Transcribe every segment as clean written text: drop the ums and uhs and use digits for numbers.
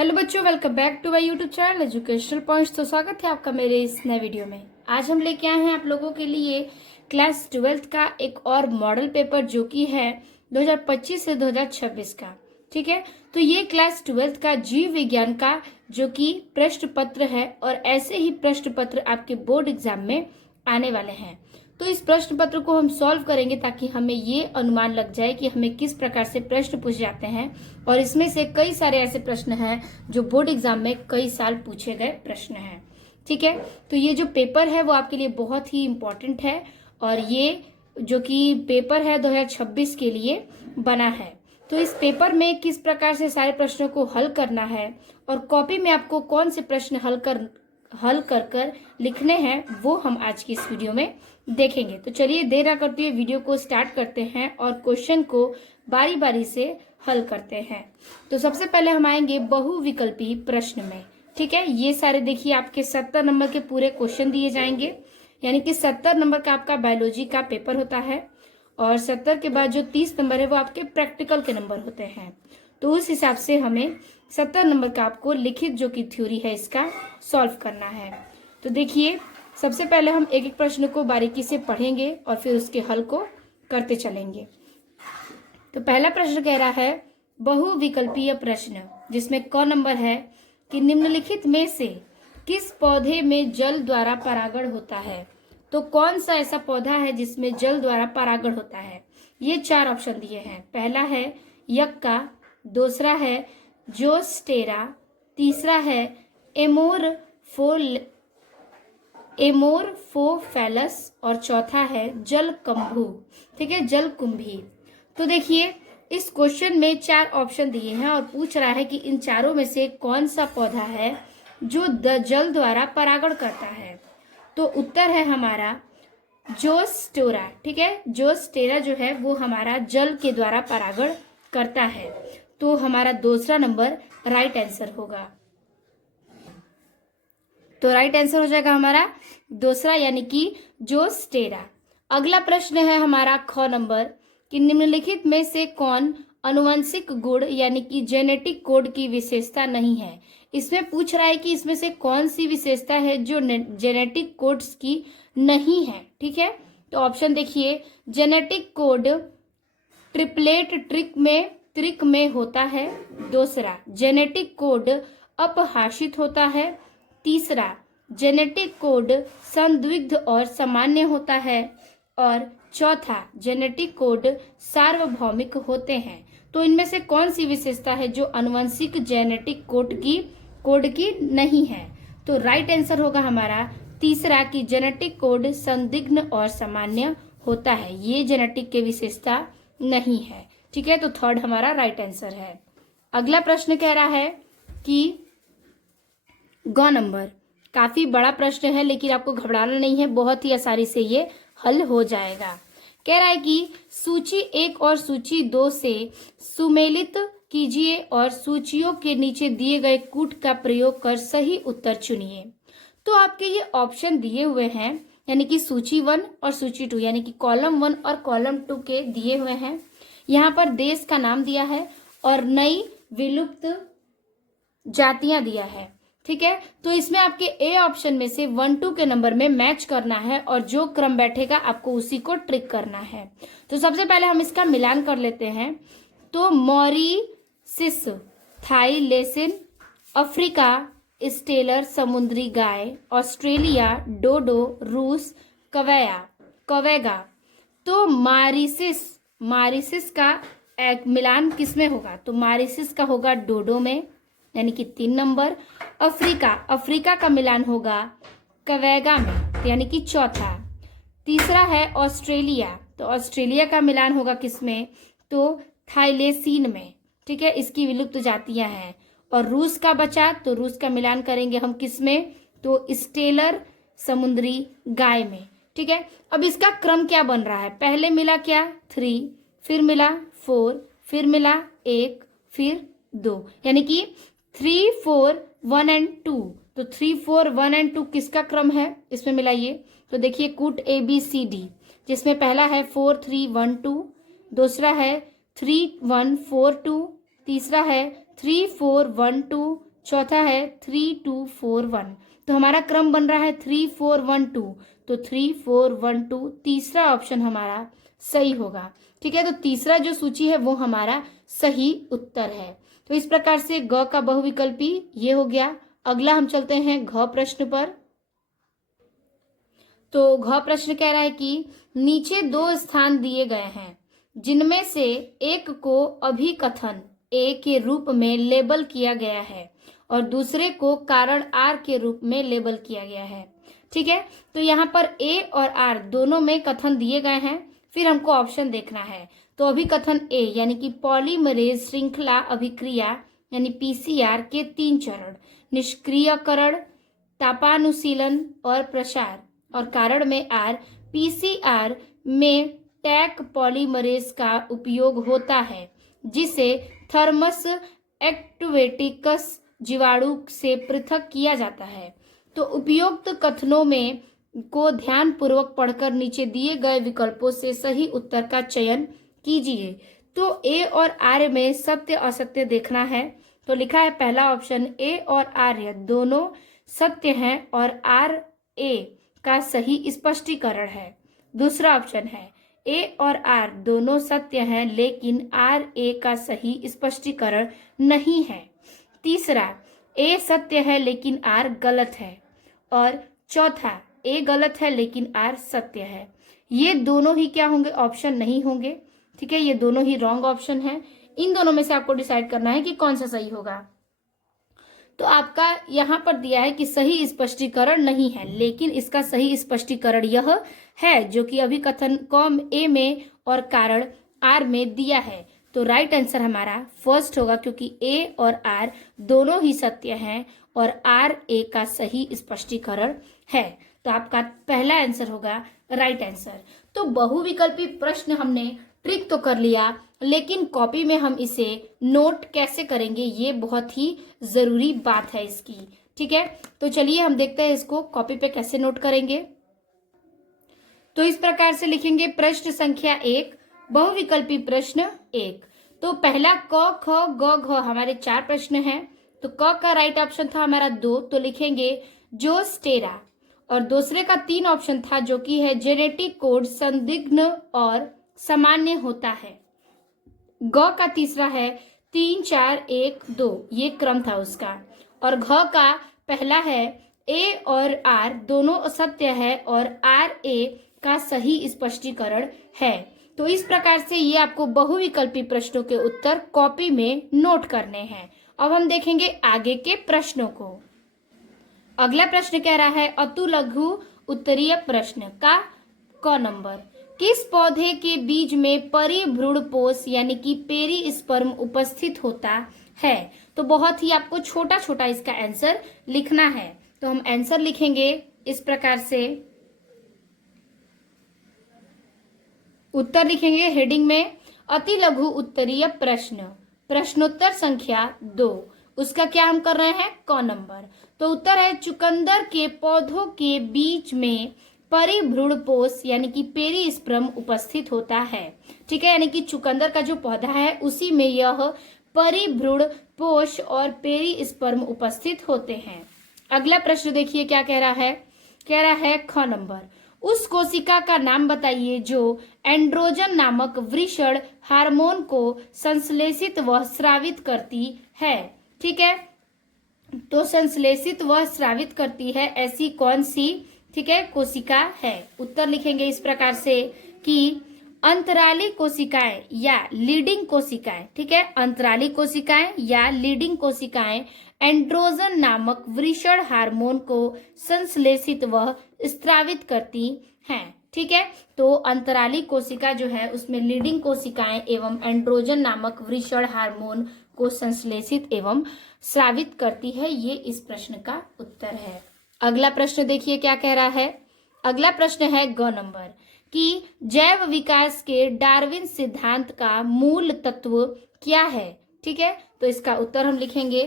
Hello बच्चों, welcome back to my YouTube channel educational points. तो स्वागत है आपका मेरे इस नए वीडियो में। आज हम लेके आए हैं आप लोगों के लिए क्लास 12th का एक और मॉडल पेपर जो कि है 2025 से 2026 का। ठीक है, तो ये क्लास 12th का जीव विज्ञान का जो कि प्रश्न पत्र है और ऐसे ही प्रश्न पत्र आपके बोर्ड एग्जाम में आने वाले हैं। तो इस प्रश्न पत्र को हम सॉल्व करेंगे ताकि हमें ये अनुमान लग जाए कि हमें किस प्रकार से प्रश्न पूछे जाते हैं, और इसमें से कई सारे ऐसे प्रश्न हैं जो बोर्ड एग्जाम में कई साल पूछे गए प्रश्न हैं। ठीक है, तो ये जो पेपर है वो आपके लिए बहुत ही इम्पोर्टेंट है और ये जो कि पेपर है 2026 के लिए बना है। तो इस पेपर में किस प्रकार से सारे प्रश्नों को हल करना है और कॉपी में आपको कौन से प्रश्न हल कर लिखने हैं वो हम आज की इस वीडियो में देखेंगे। तो चलिए देर ना करते हुए वीडियो को स्टार्ट करते हैं और क्वेश्चन को बारी बारी से हल करते हैं। तो सबसे पहले हम आएंगे बहुविकल्पी प्रश्न में। ठीक है, ये सारे देखिए आपके 70 नंबर के पूरे क्वेश्चन दिए जाएंगे, यानी कि 70 नंबर का आपका बायोलॉजी का पेपर होता है और 70 के बाद जो 30 नंबर है वो आपके प्रैक्टिकल के नंबर होते हैं। तो उस हिसाब से हमें 70 नंबर का आपको लिखित जो कि थ्योरी है इसका सॉल्व करना है। तो देखिए सबसे पहले हम एक एक प्रश्न को बारीकी से पढ़ेंगे और फिर उसके हल को करते चलेंगे। तो पहला प्रश्न कह रहा है बहुविकल्पीय प्रश्न, जिसमें क नंबर है कि निम्नलिखित में से किस पौधे में जल द्वारा परागण होता है। तो कौन सा ऐसा पौधा है जिसमें जल द्वारा परागण होता है। ये 4 ऑप्शन दिए हैं। पहला है यक्का, दूसरा है जोस्टेरा, तीसरा है एमोरफोफेलस और चौथा है जलकुंभी। ठीक है, जलकुंभी। तो देखिए इस क्वेश्चन में 4 ऑप्शन दिए हैं और पूछ रहा है कि इन चारों में से कौन सा पौधा है जो जल द्वारा परागण करता है। तो उत्तर है हमारा जोस्टेरा। ठीक है, जोस्टेरा जो है वो हमारा जल के द्वारा परागण करता है। तो हमारा दूसरा नंबर राइट आंसर होगा। तो राइट आंसर हो जाएगा हमारा दूसरा, यानी कि जोस्टेरा। अगला प्रश्न है हमारा ख नंबर कि निम्नलिखित में से कौन आनुवंशिक गुण यानी कि जेनेटिक कोड की विशेषता नहीं है। इसमें पूछ रहा है कि इसमें से कौन सी विशेषता है जो जेनेटिक कोड्स की नहीं है। ठीक है, तो ऑप्शन देखिए, जेनेटिक कोड ट्रिपलेट त्रिक में होता है। दूसरा, जेनेटिक कोड अपहाषित होता है। तीसरा, जेनेटिक कोड संदिग्ध और सामान्य होता है। और चौथा, जेनेटिक कोड सार्वभौमिक होते हैं। तो इनमें से कौन सी विशेषता है जो आनुवंशिक जेनेटिक कोड की नहीं है। तो राइट आंसर होगा हमारा तीसरा कि जेनेटिक कोड संदिग्ध और सामान्य होता है, ये जेनेटिक की विशेषता नहीं है। ठीक है, तो थर्ड हमारा राइट आंसर है। अगला प्रश्न कह रहा है कि ग नंबर, काफी बड़ा प्रश्न है लेकिन आपको घबराना नहीं है, बहुत ही आसानी से ये हल हो जाएगा। कह रहा है कि सूची 1 और सूची 2 से सुमेलित कीजिए और सूचियों के नीचे दिए गए कूट का प्रयोग कर सही उत्तर चुनिए। तो आपके ये ऑप्शन दिए हुए हैं, यानी कि सूची 1 और सूची 2, यानी कि कॉलम 1 और कॉलम 2 के दिए हुए हैं। यहाँ पर देश का नाम दिया है और नई विलुप्त जातियां दिया है। ठीक है, तो इसमें आपके ए ऑप्शन में से 1 2 के नंबर में मैच करना है और जो क्रम बैठेगा आपको उसी को ट्रिक करना है। तो सबसे पहले हम इसका मिलान कर लेते हैं। तो मॉरीशस, थाईलैंड, अफ्रीका स्टेलर समुद्री गाय, ऑस्ट्रेलिया डोडो, रूस कवेगा। तो मॉरीशस का मिलान किस में होगा। तो मॉरीशस का होगा डोडो में, यानी कि 3 नंबर। अफ्रीका का मिलान होगा कवेगा में, यानी कि चौथा। तीसरा है ऑस्ट्रेलिया, तो ऑस्ट्रेलिया का मिलान होगा किसमें, तो थाईलैंड में। ठीक है, इसकी विलुप्त जातियां हैं। और रूस का बचा, तो रूस का मिलान करेंगे हम किसमें, तो स्टेलर समुद्री गाय में। ठीक है, अब इसका क्रम क्या बन रहा है, पहले मिला क्या 3, फिर मिला 4, फिर मिला 1, फिर 2, यानी कि 3 4 1 एंड 2। तो 3 4 1 एंड 2 किसका क्रम है, इसमें मिलाइए। तो देखिए कूट ABCD, जिसमें पहला है 4 3 1 2, दूसरा है 3 1 4 2, तीसरा है 3 4 1 2, चौथा है 3241। तो हमारा क्रम बन रहा है 3412, तो 3412 तीसरा ऑप्शन हमारा सही होगा। ठीक है, तो तीसरा जो सूची है वो हमारा सही उत्तर है। तो इस प्रकार से ग का बहुविकल्पी ये हो गया। अगला हम चलते हैं घ प्रश्न पर। तो घ प्रश्न कह रहा है कि नीचे दो स्थान दिए गए हैं जिनमें से एक को अभिकथन ए के रूप में लेबल किया गया है और दूसरे को कारण आर के रूप में लेबल किया गया है। ठीक है, तो यहाँ पर ए और आर दोनों में कथन दिए गए हैं, फिर हमको ऑप्शन देखना है। तो अभिकथन ए यानी कि पॉलीमरेज श्रृंखला अभिक्रिया यानी पीसीआर के 3 चरण, निष्क्रियकरण, तापानुशीलन और प्रसार, और कारण में आर, पीसीआर में टैक पॉलीमरेज का उपयोग होता है जिसे थर्मस एक्टिवेटिकस जीवाणु से पृथक किया जाता है। तो उपयुक्त कथनों में को ध्यान पूर्वक पढ़कर नीचे दिए गए विकल्पों से सही उत्तर का चयन कीजिए। तो ए और आर में सत्य असत्य देखना है। तो लिखा है पहला ऑप्शन ए और आर्य दोनों सत्य हैं और आर ए का सही स्पष्टीकरण है। दूसरा ऑप्शन है ए और आर दोनों सत्य हैं लेकिन आर ए का सही स्पष्टीकरण नहीं है। तीसरा, ए सत्य है लेकिन आर गलत है। और चौथा, ए गलत है लेकिन आर सत्य है। ये दोनों ही क्या होंगे? ऑप्शन नहीं होंगे। ठीक है, ये दोनों ही रॉन्ग ऑप्शन है। इन दोनों में से आपको डिसाइड करना है कि कौन सा सही होगा। तो आपका यहाँ पर दिया है कि सही स्पष्टीकरण नहीं है, लेकिन इसका सही स्पष्टीकरण यह है जो कि अभी कथन कॉम ए में और कारण आर में दिया है। तो राइट आंसर हमारा फर्स्ट होगा क्योंकि ए और आर दोनों ही सत्य हैं और आर ए का सही स्पष्टीकरण है। तो आपका पहला आंसर होगा राइट आंसर। तो बहुविकल्पी प्रश्न हमने ट्रिक तो कर लिया, लेकिन कॉपी में हम इसे नोट कैसे करेंगे ये बहुत ही जरूरी बात है इसकी। ठीक है, तो चलिए हम देखते हैं इसको कॉपी पे कैसे नोट करेंगे। तो इस प्रकार से लिखेंगे प्रश्न संख्या 1, बहुविकल्पी प्रश्न 1। तो पहला क ख ग घ हमारे 4 प्रश्न हैं। तो क का राइट ऑप्शन था हमारा 2, तो लिखेंगे जोस्टेरा। और दूसरे का 3 ऑप्शन था जो कि है जेनेटिक कोड संदिग्ध और सामान्य होता है। ग का तीसरा है 3 4 1 2, ये क्रम था उसका। और घ का पहला है ए और आर दोनों सत्य है और आर ए का सही स्पष्टीकरण है। तो इस प्रकार से ये आपको बहुविकल्पी प्रश्नों के उत्तर कॉपी में नोट करने हैं। अब हम देखेंगे आगे के प्रश्नों को। अगला प्रश्न कह रहा है अतु लघु उत्तरीय प्रश्न का क नंबर, किस पौधे के बीज में परिभ्रूणपोष यानी कि पेरिस्पर्म उपस्थित होता है? तो बहुत ही आपको छोटा छोटा इसका आंसर लिखना है। तो हम आंसर लिखेंगे इस प्रकार से, उत्तर लिखेंगे हेडिंग में अति लघु उत्तरीय प्रश्न, प्रश्नोत्तर संख्या 2। उसका क्या हम कर रहे हैं? क नंबर। तो उत्तर है चुकंदर के पौधों के बीच में परिभ्रूणपोष यानी कि पेरिस्पर्म उपस्थित होता है। ठीक है, यानी कि चुकंदर का जो पौधा है उसी में यह परिभ्रूणपोष और पेरिस्पर्म उपस्थित होते हैं। अगला प्रश्न देखिए क्या कह रहा है। कह रहा है ख नंबर, उस कोशिका का नाम बताइए जो एंड्रोजन नामक वृषण हार्मोन को संश्लेषित व स्रावित करती है। ठीक है, तो संश्लेषित व स्रावित करती है ऐसी कौन सी, ठीक है, कोशिका है? उत्तर लिखेंगे इस प्रकार से कि अंतराली कोशिकाएं या लीडिंग कोशिकाएं। ठीक है, अंतराली कोशिकाएं या लीडिंग कोशिकाएं एंड्रोजन नामक वृषण हार्मोन को संश्लेषित व स्रावित करती हैं। ठीक है, तो अंतराली कोशिका जो है उसमें लीडिंग कोशिकाएं एवं एंड्रोजन नामक वृषण हार्मोन को संश्लेषित एवं स्रावित करती है। ये इस प्रश्न का उत्तर है। अगला प्रश्न देखिए क्या कह रहा है। अगला प्रश्न है ग नंबर कि जैव विकास के डार्विन सिद्धांत का मूल तत्व क्या है? ठीक है, तो इसका उत्तर हम लिखेंगे।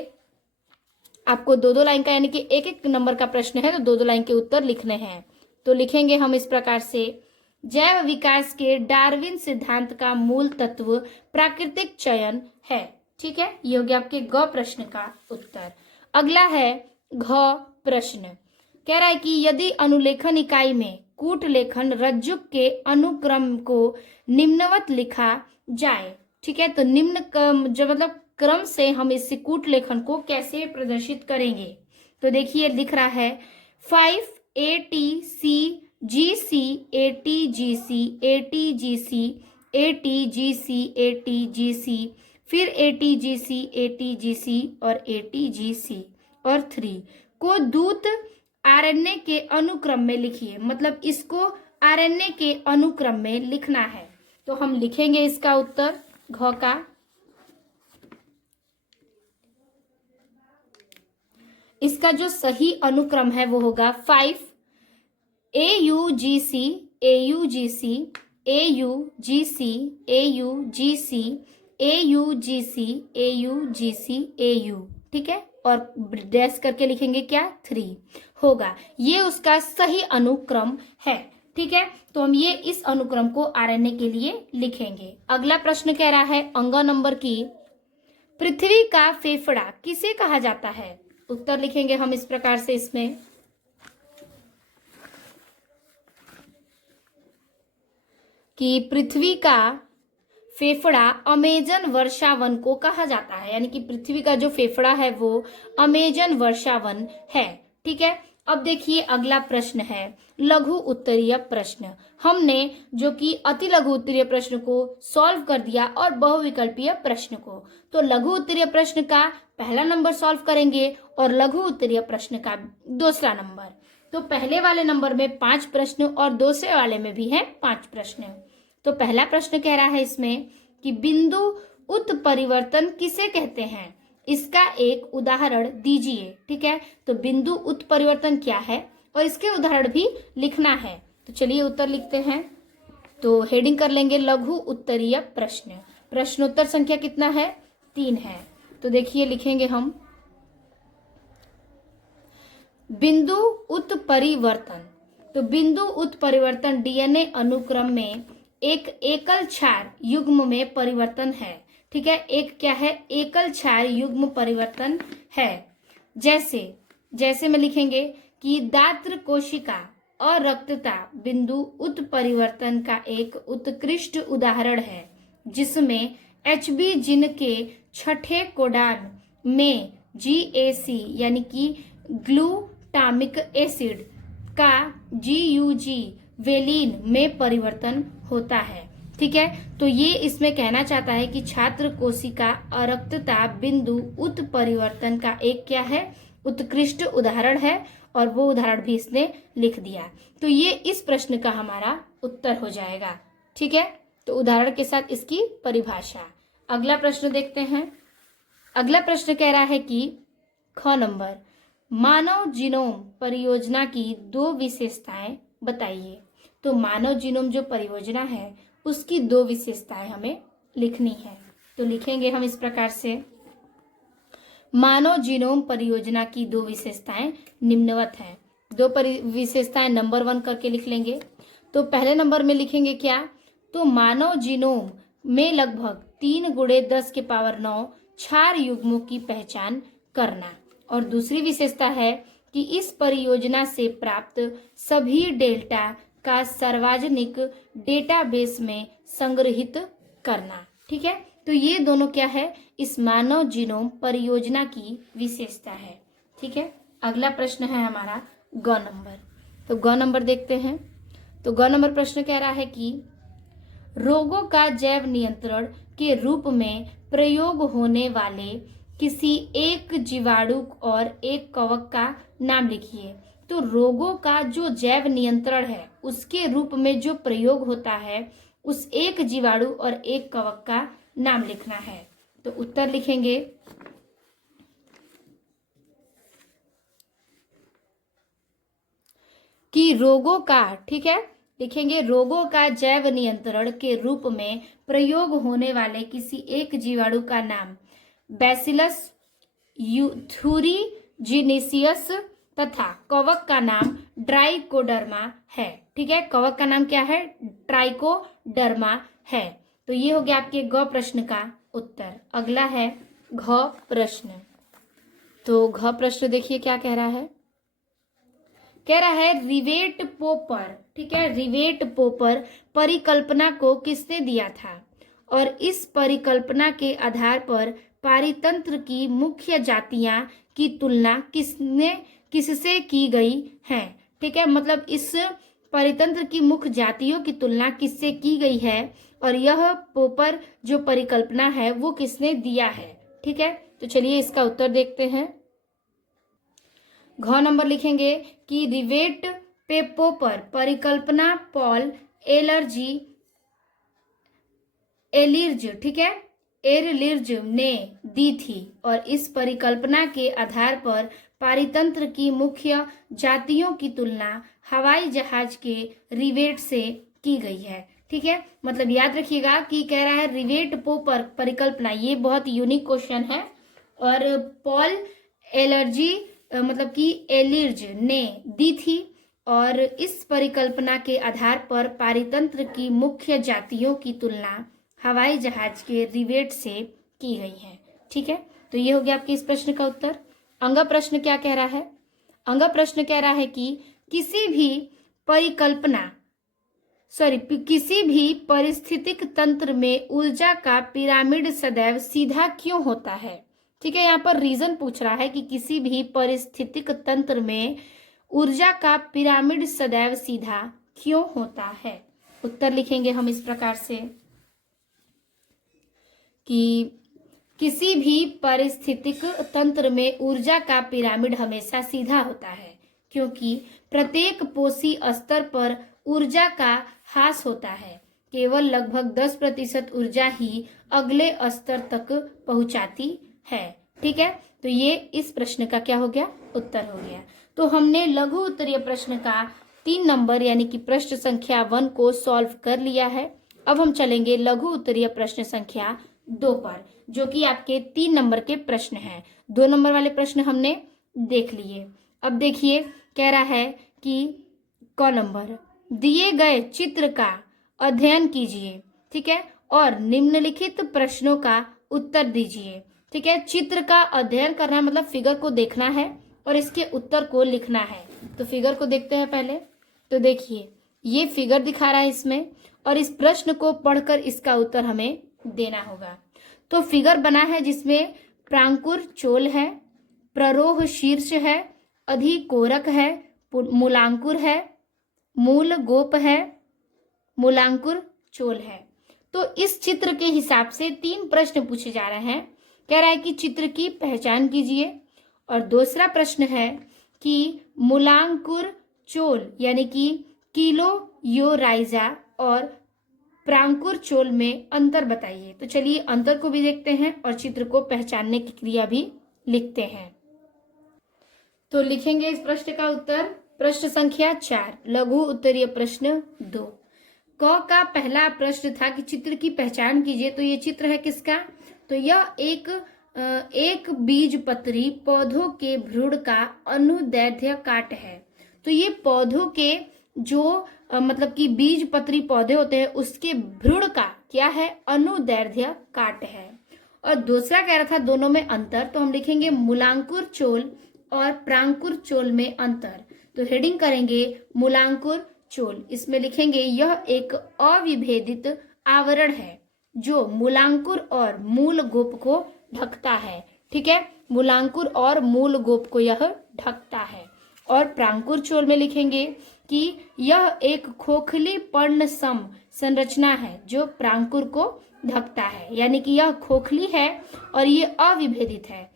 आपको 2-2 लाइन का यानी कि 1-1 नंबर का प्रश्न है तो 2-2 लाइन के उत्तर लिखने हैं। तो लिखेंगे हम इस प्रकार से, जैव विकास के डार्विन सिद्धांत का मूल तत्व प्राकृतिक चयन है। ठीक है, ये हो गया आपके ग प्रश्न का उत्तर। अगला है घ प्रश्न, कह रहा है कि यदि अनुलेखन इकाई में कूट लेखन रज्जुक के अनुक्रम को निम्नवत लिखा जाए, ठीक है, तो निम्न जो मतलब क्रम से हम इस कूट लेखन को कैसे प्रदर्शित करेंगे। तो देखिए लिख रहा है 5 ATCGC ATGC ATGC ATGC ATGC फिर ATGC ATGC और ATGC और 3 को दूत आरएनए के अनुक्रम में लिखिए। मतलब इसको आरएनए के अनुक्रम में लिखना है। तो हम लिखेंगे इसका उत्तर घ का। इसका जो सही अनुक्रम है वो होगा 5 AUGC AUGC AUGC AUGC AUGC AUGC AU, ठीक है, और डैश करके लिखेंगे क्या 3 होगा। ये उसका सही अनुक्रम है, ठीक है। तो हम ये इस अनुक्रम को आरएनए के लिए लिखेंगे। अगला प्रश्न कह रहा है अंग नंबर की, पृथ्वी का फेफड़ा किसे कहा जाता है। उत्तर लिखेंगे हम इस प्रकार से इसमें कि पृथ्वी का फेफड़ा अमेजन वर्षावन को कहा जाता है, यानी कि पृथ्वी का जो फेफड़ा है वो अमेजन वर्षावन है, ठीक है। अब देखिए अगला प्रश्न है लघु उत्तरीय प्रश्न। हमने जो कि अति लघु उत्तरीय प्रश्न को सॉल्व कर दिया और बहुविकल्पीय प्रश्न को, तो लघु उत्तरीय प्रश्न का पहला नंबर सॉल्व करेंगे और लघु उत्तरीय प्रश्न का दूसरा नंबर। तो पहले वाले नंबर में 5 प्रश्न और दूसरे वाले में भी है 5 प्रश्न। तो पहला प्रश्न कह रहा है इसमें कि बिंदु उत्परिवर्तन किसे कहते हैं, इसका एक उदाहरण दीजिए, ठीक है। तो बिंदु उत्परिवर्तन क्या है और इसके उदाहरण भी लिखना है। तो चलिए उत्तर लिखते हैं। तो हेडिंग कर लेंगे लघु उत्तरीय प्रश्न। प्रश्नोत्तर संख्या कितना है 3 है। तो देखिए लिखेंगे हम बिंदु उत्परिवर्तन। तो बिंदु उत्परिवर्तन डीएनए अनुक्रम में एक एकल क्षार युग्म में परिवर्तन है, ठीक है। एक क्या है एकल क्षार युग्म परिवर्तन है। जैसे में लिखेंगे कि दात्र कोशिका और रक्तता बिंदु उत्परिवर्तन का एक उत्कृष्ट उदाहरण है, जिसमें HB जीन के छठे कोडान में GAC यानी कि ग्लूटामिक एसिड का GUG वेलिन में परिवर्तन होता है, ठीक है। तो ये इसमें कहना चाहता है कि छात्र कोशिका अरक्तता बिंदु उत्परिवर्तन का एक क्या है उत्कृष्ट उदाहरण है, और वो उदाहरण भी इसने लिख दिया। तो ये इस प्रश्न का हमारा उत्तर हो जाएगा, ठीक है। तो उदाहरण के साथ इसकी परिभाषा। अगला प्रश्न देखते हैं। अगला प्रश्न कह रहा है कि ख नंबर, मानव जीनोम परियोजना की 2 विशेषताएं बताइए। तो मानव जीनोम जो परियोजना है उसकी 2 विशेषताएं हमें लिखनी है। तो लिखेंगे हम इस प्रकार से, मानव जीनोम परियोजना की 2 विशेषताएं निम्नवत हैं। 2 विशेषताएं नंबर 1 करके लिख लेंगे। तो पहले नंबर में लिखेंगे क्या, तो मानव जीनोम में लगभग 3 × 10⁻9 क्षार युग्मों की पहचान करना। और दूसरी विशेषता है कि इस परियोजना से प्राप्त सभी डेल्टा का सार्वजनिक डेटाबेस में संग्रहित करना, ठीक है। तो ये दोनों क्या है इस मानव जीनोम परियोजना की विशेषता है, ठीक है। अगला प्रश्न है हमारा ग नंबर। तो ग नंबर देखते हैं। तो ग नंबर प्रश्न कह रहा है कि रोगों का जैव नियंत्रण के रूप में प्रयोग होने वाले किसी एक जीवाणु और एक कवक का नाम लिखिए। तो रोगों का जो जैव नियंत्रण है उसके रूप में जो प्रयोग होता है उस एक जीवाणु और एक कवक का नाम लिखना है। तो उत्तर लिखेंगे कि रोगों का, ठीक है, लिखेंगे रोगों का जैव नियंत्रण के रूप में प्रयोग होने वाले किसी एक जीवाणु का नाम बैसिलस थ्यूरिजिनेसियस तथा कवक का नाम ट्राइकोडर्मा है, ठीक है। कवक का नाम क्या है ट्राइकोडर्मा है। तो ये हो गया आपके ग प्रश्न का उत्तर। अगला है घ प्रश्न। तो घ प्रश्न देखिए क्या कह रहा है। कह रहा है रिवेट पोपर, ठीक है, रिवेट पोपर परिकल्पना को किसने दिया था और इस परिकल्पना के आधार पर पारितंत्र की मुख्य जातियां की तुलना किससे की गई है। ठीक है, मतलब इस परितंत्र की मुख्य जातियों की तुलना किससे की गई है और यह पोपर जो परिकल्पना है वो किसने दिया है। ठीक है, तो चलिए इसका उत्तर देखते हैं। घ नंबर लिखेंगे कि रिवेट पे पोपर परिकल्पना पॉल एलिर्ज, ठीक है, एरलिर्ज ने दी थी और इस परिकल्पना के आधार पर पारितंत्र की मुख्य जातियों की तुलना हवाई जहाज के रिवेट से की गई है। ठीक है, मतलब याद रखिएगा कि कह रहा है रिवेट पोपर परिकल्पना, ये बहुत यूनिक क्वेश्चन है, और पॉल एलर्जी मतलब कि एलिर्ज ने दी थी और इस परिकल्पना के आधार पर पारितंत्र की मुख्य जातियों की तुलना हवाई जहाज के रिवेट से की गई है। ठीक है, तो ये हो गया आपके इस प्रश्न का उत्तर। अंग प्रश्न क्या कह रहा है। अंग प्रश्न कह रहा है कि किसी भी परिस्थितिक तंत्र में ऊर्जा का पिरामिड सदैव सीधा क्यों होता है। ठीक है, यहाँ पर रीजन पूछ रहा है कि किसी भी परिस्थितिक तंत्र में ऊर्जा का पिरामिड सदैव सीधा क्यों होता है। उत्तर लिखेंगे हम इस प्रकार से कि किसी भी परिस्थितिक तंत्र में ऊर्जा का पिरामिड हमेशा सीधा होता है क्योंकि प्रत्येक पोषी स्तर पर ऊर्जा का ह्रास होता है। केवल लगभग 10% ऊर्जा ही अगले स्तर तक पहुंचाती है। ठीक है, तो ये इस प्रश्न का क्या हो गया, उत्तर हो गया। तो हमने लघु उत्तरीय प्रश्न का 3 नंबर यानी कि प्रश्न संख्या 1 को सॉल्व कर लिया है। अब हम चलेंगे लघु उत्तरीय प्रश्न संख्या 2 पर, जो कि आपके 3 नंबर के प्रश्न हैं। 2 नंबर वाले प्रश्न हमने देख लिए। अब देखिए कह रहा है कि क नंबर दिए गए चित्र का अध्ययन कीजिए, ठीक है, और निम्नलिखित प्रश्नों का उत्तर दीजिए। ठीक है, चित्र का अध्ययन करना है मतलब फिगर को देखना है और इसके उत्तर को लिखना है। तो फिगर को देखते हैं पहले। तो देखिए ये फिगर दिखा रहा है इसमें, और इस प्रश्न को पढ़कर इसका उत्तर हमें देना होगा। तो फिगर बना है जिसमें प्रांकुर चोल है, प्ररोह शीर्ष है, अधिकोरक है, मूलांकुर है, मूल गोप है, मूलांकुर चोल है। तो इस चित्र के हिसाब से 3 प्रश्न पूछे जा रहे हैं। कह रहा है कि चित्र की पहचान कीजिए, और दूसरा प्रश्न है कि मूलांकुर चोल यानी कि किलो योराइजा और प्रांकुर चोल में अंतर बताइए। तो चलिए अंतर को भी देखते हैं और चित्र को पहचानने की क्रिया भी लिखते हैं। तो लिखेंगे इस प्रश्न का उत्तर। प्रश्न संख्या 4 लघु उत्तरीय प्रश्न 2। क का पहला प्रश्न था कि चित्र की पहचान कीजिए। तो ये चित्र है किसका, तो यह एक बीजपत्री पौधों के भ्रूण का अनुदैर्ध्य काट है। तो ये पौधों के जो मतलब कि बीजपत्री पौधे होते हैं उसके भ्रूण का क्या है, अनुदैर्ध्य काट है। और दूसरा कह रहा था दोनों में अंतर, तो हम लिखेंगे मूलांकुर चोल और प्रांकुर चोल में अंतर। तो हेडिंग करेंगे मूलांकुर चोल, इसमें लिखेंगे यह एक अविभेदित आवरण है जो मूलांकुर और मूल गोप को ढकता है। ठीक है, मूलांकुर और मूल गोप को यह ढकता है। और प्रांकुर चोल में लिखेंगे कि यह एक खोखली पर्णसम संरचना है जो प्रांकुर को ढकता है, यानी कि यह खोखली है और ये अविभेदित है।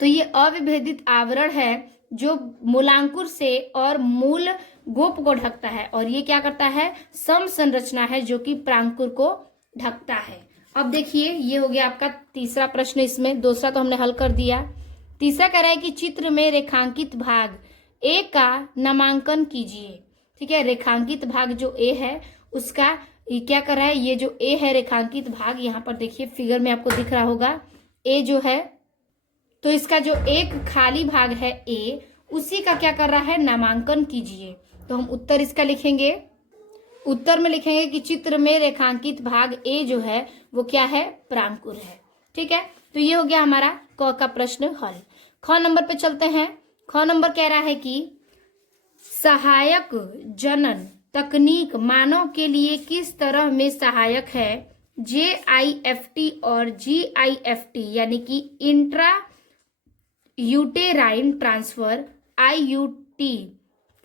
तो ये अविभेदित आवरण है जो मूलांकुर से और मूल गोप को ढकता है, और ये क्या करता है, सम संरचना है जो कि प्रांकुर को ढकता है। अब देखिए ये हो गया आपका तीसरा प्रश्न। इसमें दूसरा तो हमने हल कर दिया। तीसरा कह रहा है कि चित्र में रेखांकित भाग ए का नामांकन कीजिए। ठीक है, रेखांकित भाग जो ए है उसका क्या कर रहा है, ये जो ए है रेखांकित भाग, यहाँ पर देखिए फिगर में आपको दिख रहा होगा ए जो है, तो इसका जो एक खाली भाग है ए, उसी का क्या कर रहा है, नामांकन कीजिए। तो हम उत्तर इसका लिखेंगे। उत्तर में लिखेंगे कि चित्र में रेखांकित भाग ए जो है वो क्या है, प्रांकुर है। ठीक है, तो ये हो गया हमारा क का प्रश्न हल। ख नंबर पे चलते हैं। ख नंबर कह रहा है कि सहायक जनन तकनीक मानव के लिए किस तरह में सहायक है। JIFT और GIFT यानी कि इंट्रा यूटेराइन ट्रांसफर IUT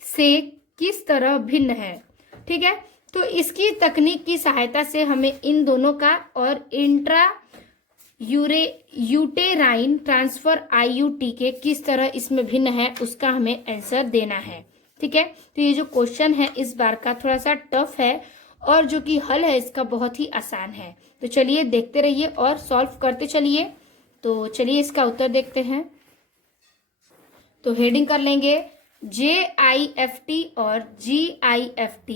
से किस तरह भिन्न है। ठीक है, तो इसकी तकनीक की सहायता से हमें इन दोनों का और इंट्रा यूटेराइन ट्रांसफर IUT के किस तरह इसमें भिन्न है उसका हमें आंसर देना है। ठीक है, तो ये जो क्वेश्चन है इस बार का थोड़ा सा टफ है और जो कि हल है इसका बहुत ही आसान है। तो चलिए देखते रहिए और सॉल्व करते चलिए। तो चलिए इसका उत्तर देखते हैं। तो हेडिंग कर लेंगे JIFT और GIFT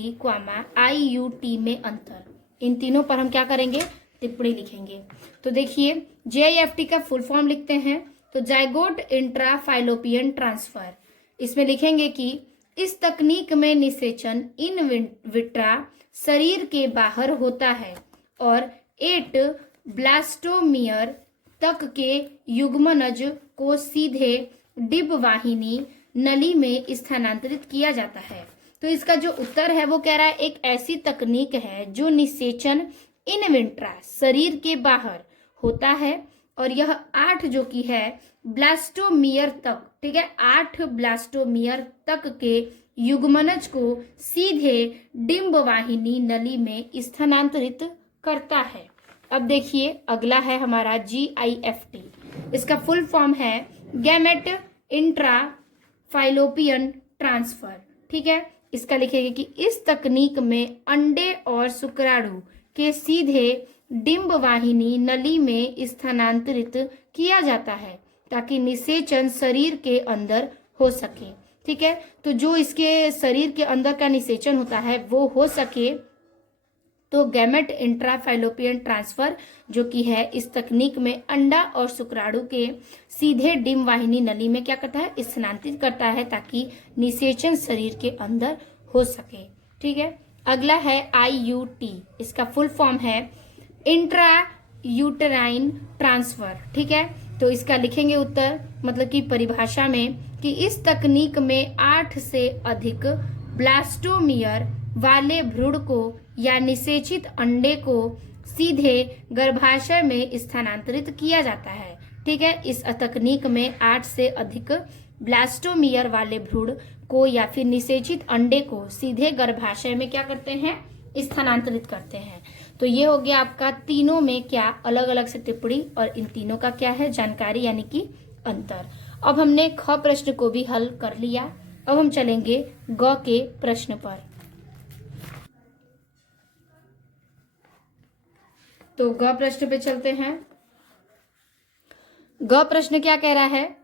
IUT में अंतर। इन तीनों पर हम क्या करेंगे, टिप्पणी लिखेंगे। तो देखिए JIFT का फुल फॉर्म लिखते हैं तो जाइगोट इंट्रा फाइलोपियन ट्रांसफर। इसमें लिखेंगे कि इस तकनीक में निषेचन इन विट्रा शरीर के बाहर होता है और 8 ब्लास्टोमियर तक के युग्मनज को सीधे डिंबवाहिनी नली में स्थानांतरित किया जाता है। तो इसका जो उत्तर है वो कह रहा है एक ऐसी तकनीक है जो निषेचन इन विट्रा शरीर के बाहर होता है और यह 8 जो कि है ब्लास्टोमियर तक, ठीक है, 8 ब्लास्टोमियर तक के युग्मनज को सीधे डिंबवाहिनी नली में स्थानांतरित करता है। अब देखिए अगला है हमारा GIFT। इसका फुल फॉर्म है गैमेट इंट्रा फाइलोपियन ट्रांसफर। ठीक है, इसका लिखेंगे कि इस तकनीक में अंडे और शुक्राणु के सीधे डिंबवाहिनी नली में स्थानांतरित किया जाता है ताकि निषेचन शरीर के अंदर हो सके। ठीक है, तो जो इसके शरीर के अंदर का निषेचन होता है वो हो सके तो गैमेट इंट्राफैलोपियन ट्रांसफर जो कि है इस तकनीक में अंडा और शुक्राणु के सीधे डिंबवाहिनी नली में क्या करता है, स्थानांतरित करता है ताकि निषेचन शरीर के अंदर हो सके। ठीक है, अगला है IUT। इसका फुल फॉर्म है इंट्रा यूटेराइन ट्रांसफर। ठीक है, तो इसका लिखेंगे उत्तर मतलब कि परिभाषा में कि इस तकनीक में 8 से अधिक ब्लास्टोमियर वाले भ्रूण को या निषेचित अंडे को सीधे गर्भाशय में स्थानांतरित किया जाता है। ठीक है, इस तकनीक में 8 से अधिक ब्लास्टोमियर वाले भ्रूण को या फिर निषेचित अंडे को सीधे गर्भाशय में क्या करते हैं, स्थानांतरित करते हैं। तो ये हो गया आपका तीनों में क्या अलग अलग से टिप्पणी और इन तीनों का क्या है जानकारी यानी कि अंतर। अब हमने ख प्रश्न को भी हल कर लिया। अब हम चलेंगे ग के प्रश्न पर। तो ग प्रश्न पे चलते हैं। ग प्रश्न क्या कह रहा है,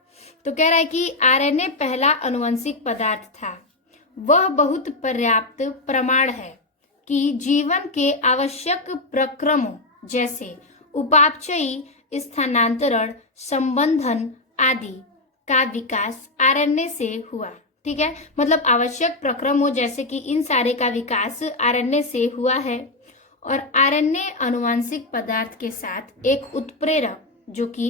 तो कह रहा है कि RNA पहला अनुवंशिक पदार्थ था। वह बहुत पर्याप्त प्रमाण है कि जीवन के आवश्यक प्रक्रमों जैसे उपापचयी, स्थानांतरण, संबंधन आदि का विकास RNA से हुआ। ठीक है, मतलब आवश्यक प्रक्रमों जैसे कि इन सारे का विकास RNA से हुआ है। और RNA अनुवांशिक पदार्थ के साथ एक उत्प्रेरक जो कि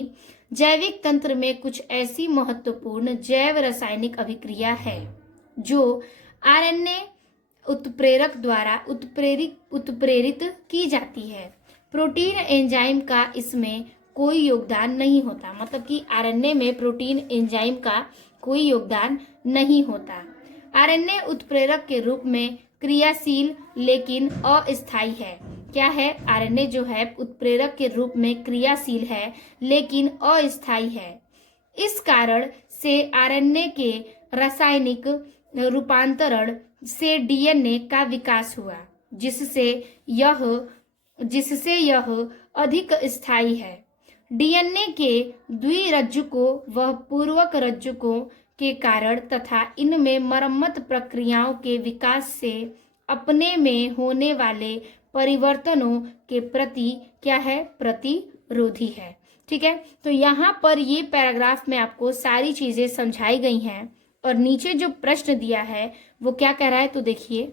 जैविक तंत्र में कुछ ऐसी महत्वपूर्ण जैव रासायनिक अभिक्रिया है जो RNA उत्प्रेरक द्वारा उत्प्रेरित की जाती है। प्रोटीन एंजाइम का इसमें कोई योगदान नहीं होता, मतलब कि RNA में प्रोटीन एंजाइम का कोई योगदान नहीं होता। RNA उत्प्रेरक के रूप में क्रियाशील लेकिन अस्थायी है। क्या है, RNA जो है उत्प्रेरक के रूप में क्रियाशील है लेकिन अस्थायी है। इस कारण से RNA के रासायनिक रूपांतरण से DNA का विकास हुआ जिससे यह अधिक स्थायी है। DNA के द्विरज्जुकों व पूर्वक रज्जुकों के कारण तथा इनमें मरम्मत प्रक्रियाओं के विकास से अपने में होने वाले परिवर्तनों के प्रति क्या है, प्रतिरोधी है। ठीक है, तो यहाँ पर ये पैराग्राफ में आपको सारी चीजें समझाई गई हैं और नीचे जो प्रश्न दिया है वो क्या कह रहा है, तो देखिए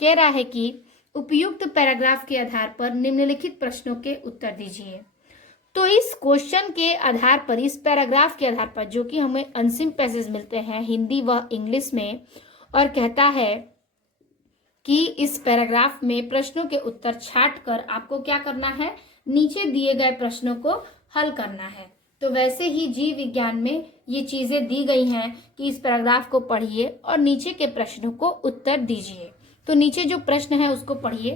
कह रहा है कि उपयुक्त पैराग्राफ के आधार पर निम्नलिखित प्रश्नों के उत्तर दीजिए। तो इस क्वेश्चन के आधार पर, इस पैराग्राफ के आधार पर, जो कि हमें अनसिम पैसेज मिलते हैं हिंदी व इंग्लिश में, और कहता है कि इस पैराग्राफ में प्रश्नों के उत्तर छांट कर आपको क्या करना है, नीचे दिए गए प्रश्नों को हल करना है। तो वैसे ही जीव विज्ञान में ये चीजें दी गई हैं कि इस पैराग्राफ को पढ़िए और नीचे के प्रश्नों को उत्तर दीजिए। तो नीचे जो प्रश्न है उसको पढ़िए।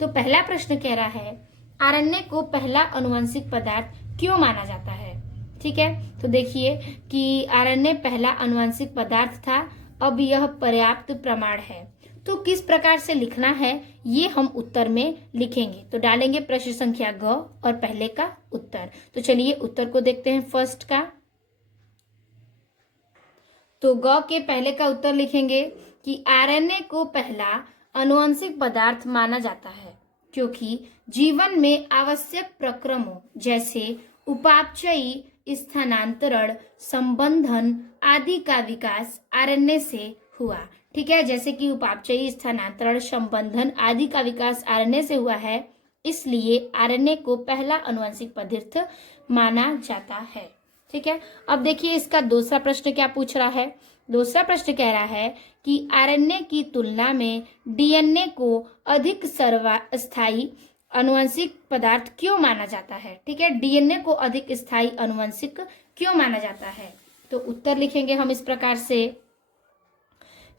तो पहला प्रश्न कह रहा है, आरएनए को पहला आनुवंशिक पदार्थ क्यों माना जाता है। ठीक है, तो देखिए कि आरएनए पहला आनुवंशिक पदार्थ था, अब यह पर्याप्त प्रमाण है। तो किस प्रकार से लिखना है ये हम उत्तर में लिखेंगे। तो डालेंगे प्रश्न संख्या ग और पहले का उत्तर। तो चलिए उत्तर को देखते हैं फर्स्ट का। तो ग के पहले का उत्तर लिखेंगे कि आरएनए को पहला आनुवंशिक पदार्थ माना जाता है क्योंकि जीवन में आवश्यक प्रक्रमों जैसे उपापचयी स्थानांतरण, संबंधन आदि का विकास आरएनए से हुआ। ठीक है, जैसे कि उपापचयी स्थानांतरण, संबंधन आदि का विकास आरएनए से हुआ है, इसलिए आरएनए को पहला आनुवंशिक पदार्थ माना जाता है। ठीक है, अब देखिए इसका दूसरा प्रश्न क्या पूछ रहा है। दूसरा प्रश्न कह रहा है कि आरएनए की तुलना में डीएनए को अधिक सर्वस्थायी आनुवंशिक पदार्थ क्यों माना जाता है। ठीक है, डीएनए को अधिक स्थायी आनुवंशिक क्यों माना जाता है। तो उत्तर लिखेंगे हम इस प्रकार से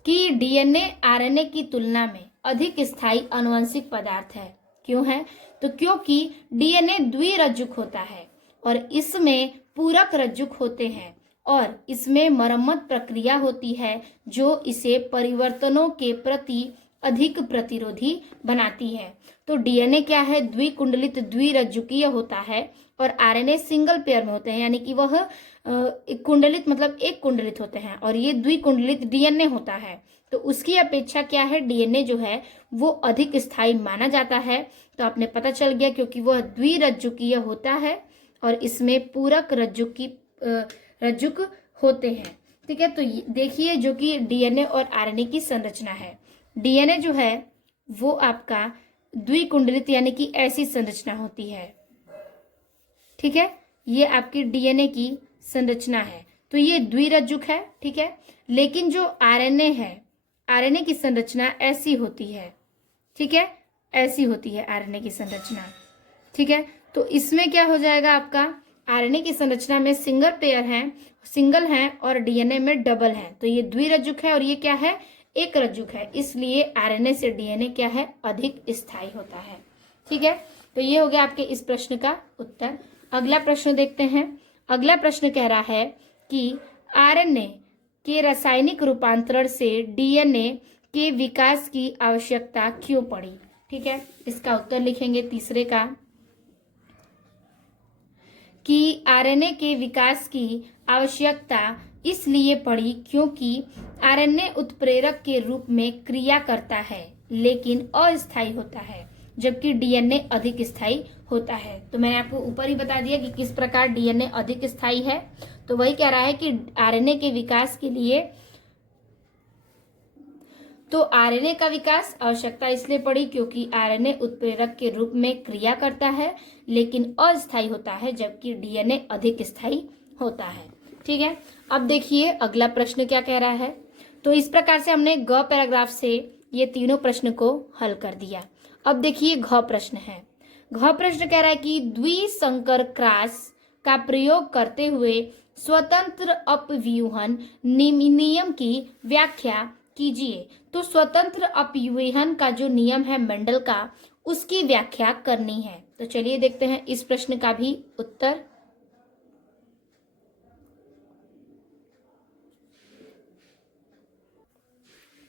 कि डीएनए आरएनए की तुलना में अधिक स्थायी आनुवंशिक पदार्थ है। क्यों है, तो क्योंकि डीएनए द्विरज्जुक होता है और इसमें पूरक रज्जुक होते हैं और इसमें मरम्मत प्रक्रिया होती है जो इसे परिवर्तनों के प्रति अधिक प्रतिरोधी बनाती है। तो डीएनए क्या है, द्विकुंडलित द्विरज्जुकीय होता है और आरएनए सिंगल पेयर में होते हैं, यानी कि वह कुंडलित मतलब एक कुंडलित होते हैं और ये द्विकुंडलित डीएनए होता है। तो उसकी अपेक्षा क्या है, डीएनए जो है वो अधिक स्थायी माना जाता है। तो आपने पता चल गया क्योंकि वह द्विरज्जुकीय होता है और इसमें पूरक रज्जुक होते हैं। ठीक है, तो देखिए जो कि डीएनए और आरएनए की संरचना है। डीएनए जो है वो आपका द्विकुंडलित यानी कि ऐसी संरचना होती है। ठीक है, ये आपकी डीएनए की संरचना है, तो ये द्विरज्जुक है। ठीक है, लेकिन जो आरएनए है, आरएनए की संरचना ऐसी होती है। ठीक है, ऐसी होती है आरएनए की संरचना। ठीक है, तो इसमें क्या हो जाएगा, आपका आरएनए की संरचना में सिंगल पेयर है, सिंगल है और डीएनए में डबल है। तो ये द्विरज्जुक है और ये क्या है, एक रज्जुक है, इसलिए आरएनए से डीएनए क्या है, अधिक स्थायी होता है। ठीक है, तो ये हो गया आपके इस प्रश्न का उत्तर। अगला प्रश्न देखते हैं। अगला प्रश्न कह रहा है कि आरएनए के रासायनिक रूपांतरण से डीएनए के विकास की आवश्यकता क्यों पड़ी। ठीक है, इसका उत्तर लिखेंगे तीसरे का कि आरएनए के विकास की आवश्यकता इसलिए पड़ी क्योंकि आरएनए उत्प्रेरक के रूप में क्रिया करता है लेकिन अस्थायी होता है, जबकि डीएनए अधिक स्थायी होता है। तो मैंने आपको ऊपर ही बता दिया कि किस प्रकार डीएनए अधिक स्थायी है। तो वही कह रहा है कि आरएनए के विकास के लिए, तो आरएनए का विकास आवश्यकता इसलिए पड़ी क्योंकि आरएनए उत्प्रेरक के रूप में क्रिया करता है लेकिन अस्थायी होता है, जबकि डीएनए अधिक स्थायी होता है। ठीक है, अब देखिए अगला प्रश्न क्या कह रहा है। तो इस प्रकार से हमने ग पैराग्राफ से ये तीनों प्रश्न को हल कर दिया। अब देखिए घ प्रश्न है। घ प्रश्न कह रहा है कि द्विसंकर क्रॉस का प्रयोग करते हुए स्वतंत्र अपव्यूहन नियम की व्याख्या कीजिए। तो स्वतंत्र अपव्यूहन का जो नियम है मेंडल का, उसकी व्याख्या करनी है। तो चलिए देखते हैं इस प्रश्न का भी उत्तर।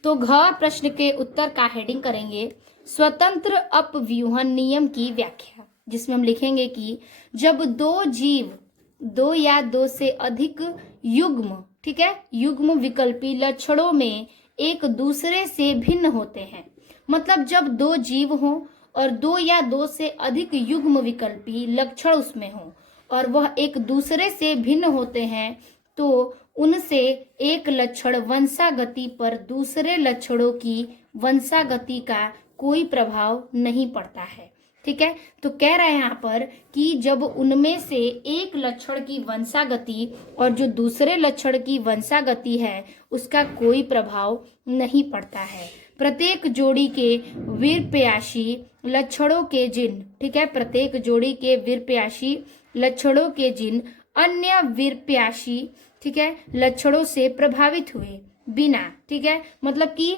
तो घ प्रश्न के उत्तर का हेडिंग करेंगे स्वतंत्र अपव्यूहन नियम की व्याख्या, जिसमें हम लिखेंगे कि जब दो जीव, दो या दो से अधिक युग्म, ठीक है, युग्म विकल्पी लक्षणों में एक दूसरे से भिन्न होते हैं, मतलब जब दो जीव हों और दो या दो से अधिक युग्म विकल्पी लक्षण उसमें हों और वह एक दूसरे से भिन्न होते हैं, तो उनसे एक लक्षण वंशागति पर दूसरे लक्षणों की वंशागति का कोई प्रभाव नहीं पड़ता है। ठीक है। तो कह रहा है यहाँ पर कि जब उनमें से एक लक्षण की वंशागति और जो दूसरे लक्षण की वंशागति है उसका कोई प्रभाव नहीं पड़ता है। प्रत्येक जोड़ी के वीरप्याशी लक्षणों के जिन, ठीक है, प्रत्येक जोड़ी के वीरप्याशी लक्षणों के जिन अन्य वीरप्याशी, ठीक है, लक्षणों से प्रभावित हुए बिना, ठीक है, मतलब कि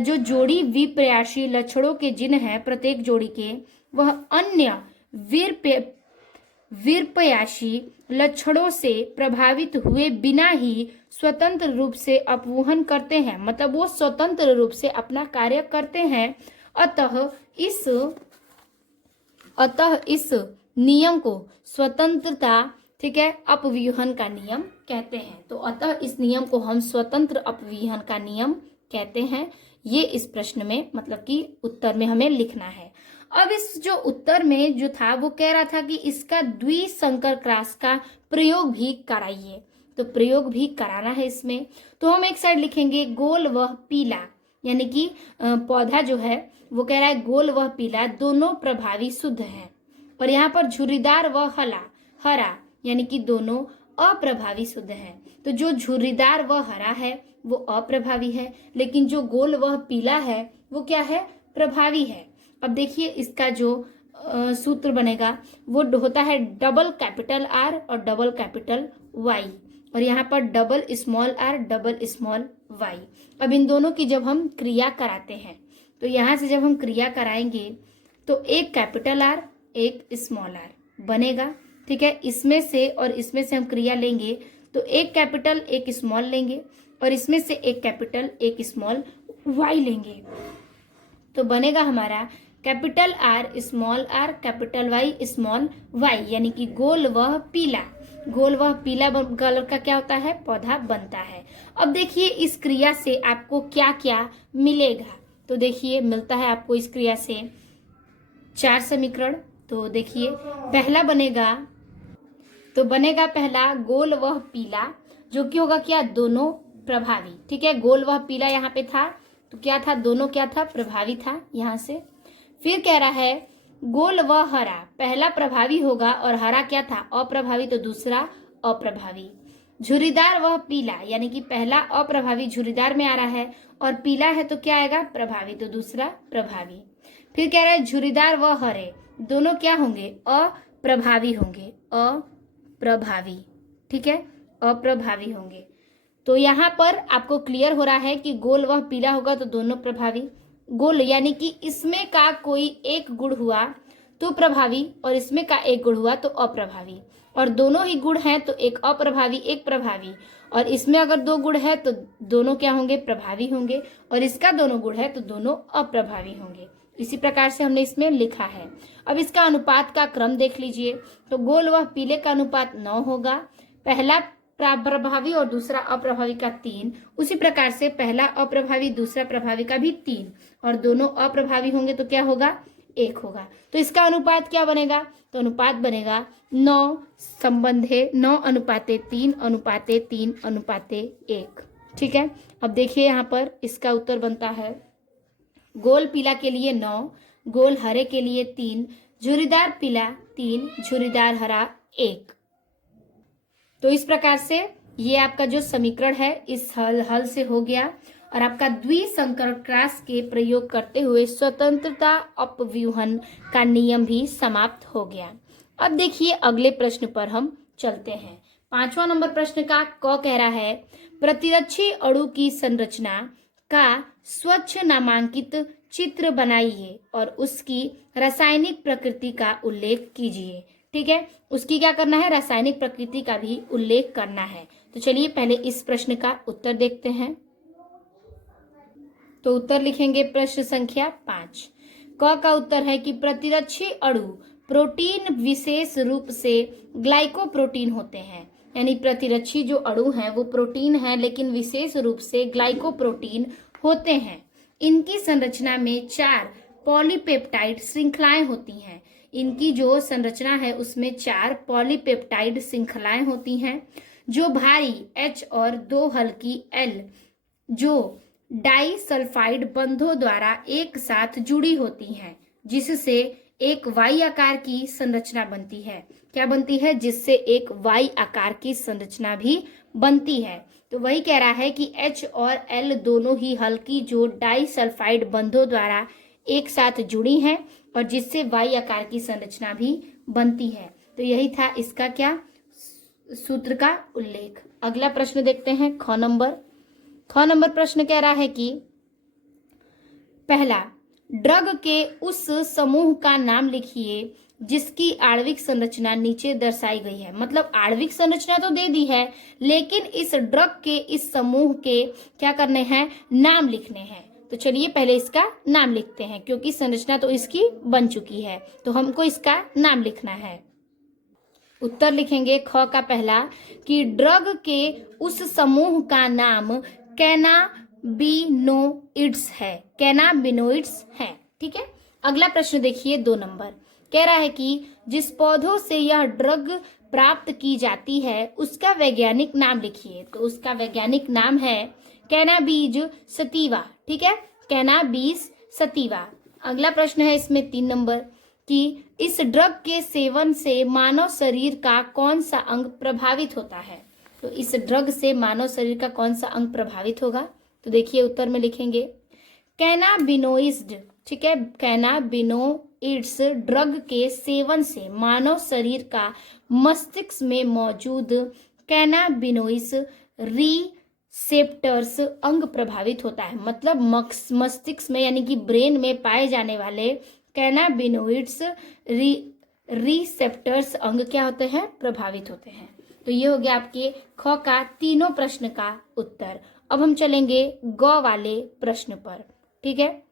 जो जोड़ी विप्रयासी लक्षणों के जिन है प्रत्येक जोड़ी के, वह अन्य वीरप्यासी लक्षणों से प्रभावित हुए बिना ही स्वतंत्र रूप से अपवहन करते हैं, मतलब वो स्वतंत्र रूप से अपना कार्य करते हैं। अतः इस नियम को स्वतंत्रता, ठीक है, अपव्यूहन का नियम कहते हैं। तो अतः इस नियम को हम स्वतंत्र अपव्यूहन का नियम कहते हैं। ये इस प्रश्न में, मतलब कि उत्तर में हमें लिखना है। अब इस जो उत्तर में जो था वो कह रहा था कि इसका द्विसंकर क्रॉस का प्रयोग भी कराइए, तो प्रयोग भी कराना है इसमें। तो हम एक साइड लिखेंगे गोल व पीला, यानी कि पौधा जो है वो कह रहा है गोल व पीला दोनों प्रभावी शुद्ध हैं, और यहाँ पर झुर्रीदार व हरा यानी कि दोनों अप्रभावी शुद्ध है। तो जो झुर्रीदार व हरा है वो अप्रभावी है, लेकिन जो गोल व पीला है वो क्या है, प्रभावी है। अब देखिए इसका जो सूत्र बनेगा वो होता है डबल कैपिटल आर और डबल कैपिटल वाई, और यहाँ पर double small R double small Y. अब इन दोनों की जब हम क्रिया कराते हैं तो यहाँ से जब हम क्रिया कराएंगे तो एक कैपिटल आर एक स्मॉल आर बनेगा, ठीक है। इसमें से और इसमें से हम क्रिया लेंगे तो एक कैपिटल एक स्मॉल लेंगे, और इसमें से एक कैपिटल एक स्मॉल वाई लेंगे, तो बनेगा हमारा capital R small R capital Y small Y, यानी कि गोल वह पीला। गोल वह पीला कलर का क्या होता है, पौधा बनता है। अब देखिए इस क्रिया से आपको क्या क्या मिलेगा, तो देखिए मिलता है आपको इस क्रिया से 4 समीकरण। तो देखिए पहला बनेगा, तो बनेगा पहला गोल वह पीला, जो कि होगा क्या, दोनों प्रभावी, ठीक है। गोल वह पीला यहाँ पे था तो क्या था, दोनों क्या था, प्रभावी था यहाँ से। फिर कह रहा है गोल व हरा, पहला प्रभावी होगा और हरा क्या था, अप्रभावी, तो दूसरा अप्रभावी। झुर्रीदार वह पीला, यानी कि पहला अप्रभावी झुर्रीदार में आ रहा है और पीला है तो क्या आएगा, प्रभावी, तो दूसरा प्रभावी। फिर कह रहा है झुर्रीदार व हरे, दोनों क्या होंगे, अप्रभावी होंगे, अप्रभावी, ठीक है, अप्रभावी होंगे। तो यहाँ पर आपको क्लियर हो रहा है कि गोल वह पीला होगा तो दोनों प्रभावी। गोल यानी कि इसमें का कोई एक गुण हुआ तो प्रभावी और इसमें का एक गुण हुआ तो अप्रभावी, और दोनों ही गुण हैं तो एक अप्रभावी एक प्रभावी, और इसमें अगर 2 गुण है तो दोनों क्या होंगे, प्रभावी होंगे, और इसका दोनों गुण है तो दोनों अप्रभावी होंगे। इसी प्रकार से हमने इसमें लिखा है। अब इसका अनुपात का क्रम देख लीजिए, तो गोल व पीले का अनुपात 9 होगा, पहला प्रभावी और दूसरा अप्रभावी का 3, उसी प्रकार से पहला अप्रभावी दूसरा प्रभावी का भी 3, और दोनों अप्रभावी होंगे तो क्या होगा, 1 होगा। तो इसका अनुपात क्या बनेगा, तो अनुपात बनेगा 9 संबंधे 9 अनुपाते 3 अनुपाते 3 अनुपाते 1, ठीक है। अब देखिए यहाँ पर इसका उत्तर बनता है गोल पीला के लिए 9, गोल हरे के लिए 3, झुर्रीदार पीला 3, झुर्रीदार हरा 1। तो इस प्रकार से ये आपका जो समीकरण है इस हल से हो गया, और आपका द्विसंकर क्रॉस के प्रयोग करते हुए स्वतंत्रता अपव्यूहन का नियम भी समाप्त हो गया। अब देखिए अगले प्रश्न पर हम चलते हैं। 5वां नंबर प्रश्न का क कह रहा है प्रतिरक्षी अणु की संरचना का स्वच्छ नामांकित चित्र बनाइए और उसकी रासायनिक प्रकृति का उल्लेख कीजिए, ठीक है। उसकी क्या करना है, रासायनिक प्रकृति का भी उल्लेख करना है। तो चलिए पहले इस प्रश्न का उत्तर देखते हैं। तो उत्तर लिखेंगे प्रश्न संख्या 5। क का उत्तर है कि प्रतिरक्षी अणु प्रोटीन विशेष रूप से ग्लाइकोप्रोटीन होते हैं, यानी प्रतिरक्षी जो अणु हैं वो प्रोटीन हैं लेकिन विशेष रूप से ग्लाइकोप्रोटीन होते हैं। इनकी संरचना में 4 पॉलीपेप्टाइड श्रृंखलाएं होती हैं। इनकी जो संरचना है उसमें 4 पॉलीपेप्टाइड श्रृंखलाएं होती हैं, जो भारी H और 2 हल्की L जो डाइसल्फाइड बंधों द्वारा एक साथ जुड़ी होती हैं, जिससे एक वाई आकार की संरचना बनती है। क्या बनती है? जिससे एक वाई आकार की संरचना भी बनती है। तो वही कह रहा है कि H और L दोनों ही हल्की जो डाइसल्फाइड बंधों द्वारा एक साथ जुड़ी हैं और जिससे वाई आकार की संरचना भी बनती है। तो यही था इसका क्या सूत्र का उल्लेख। अगला प्रश्न देखते हैं ख नंबर प्रश्न कह रहा है कि पहला, ड्रग के उस समूह का नाम लिखिए जिसकी आणविक संरचना नीचे दर्शाई गई है। मतलब आणविक संरचना तो दे दी है, लेकिन इस ड्रग के इस समूह के क्या करने हैं? नाम लिखने हैं। तो चलिए पहले इसका नाम लिखते हैं, क्योंकि संरचना तो इसकी बन चुकी है, तो हमको इसका नाम लिखना है। उत्तर लिखेंगे ख का पहला कि ड्रग के उस समूह का नाम कैनाबिनोइड्स है। कैनाबिनोइड्स है। ठीक है। अगला प्रश्न देखिए 2 नंबर कह रहा है कि जिस पौधों से यह ड्रग प्राप्त की जाती है उसका वैज्ञानिक नाम लिखिए। तो उसका वैज्ञानिक नाम है कैनाबीज सतीवा। ठीक है, कैनाबीज सतीवा। अगला प्रश्न है इसमें 3 नंबर कि इस ड्रग के सेवन से मानव शरीर का कौन सा अंग प्रभावित होता है। तो इस ड्रग से मानव शरीर का कौन सा अंग प्रभावित होगा? तो देखिए उत्तर में लिखेंगे कैनाबिनोइड्स। ठीक है, कैनाबिनोइड्स ड्रग के सेवन से मानव शरीर का मस्तिष्क में मौजूद कैनाबिनोइड्स रिसेप्टर्स अंग प्रभावित होता है। मतलब मस्तिष्क में यानी कि ब्रेन में पाए जाने वाले कैनाबिनोइड्स रिसेप्टर्स अंग क्या होते हैं? प्रभावित होते हैं। तो ये हो गया आपके ख का तीनों प्रश्न का उत्तर। अब हम चलेंगे ग वाले प्रश्न पर। ठीक है,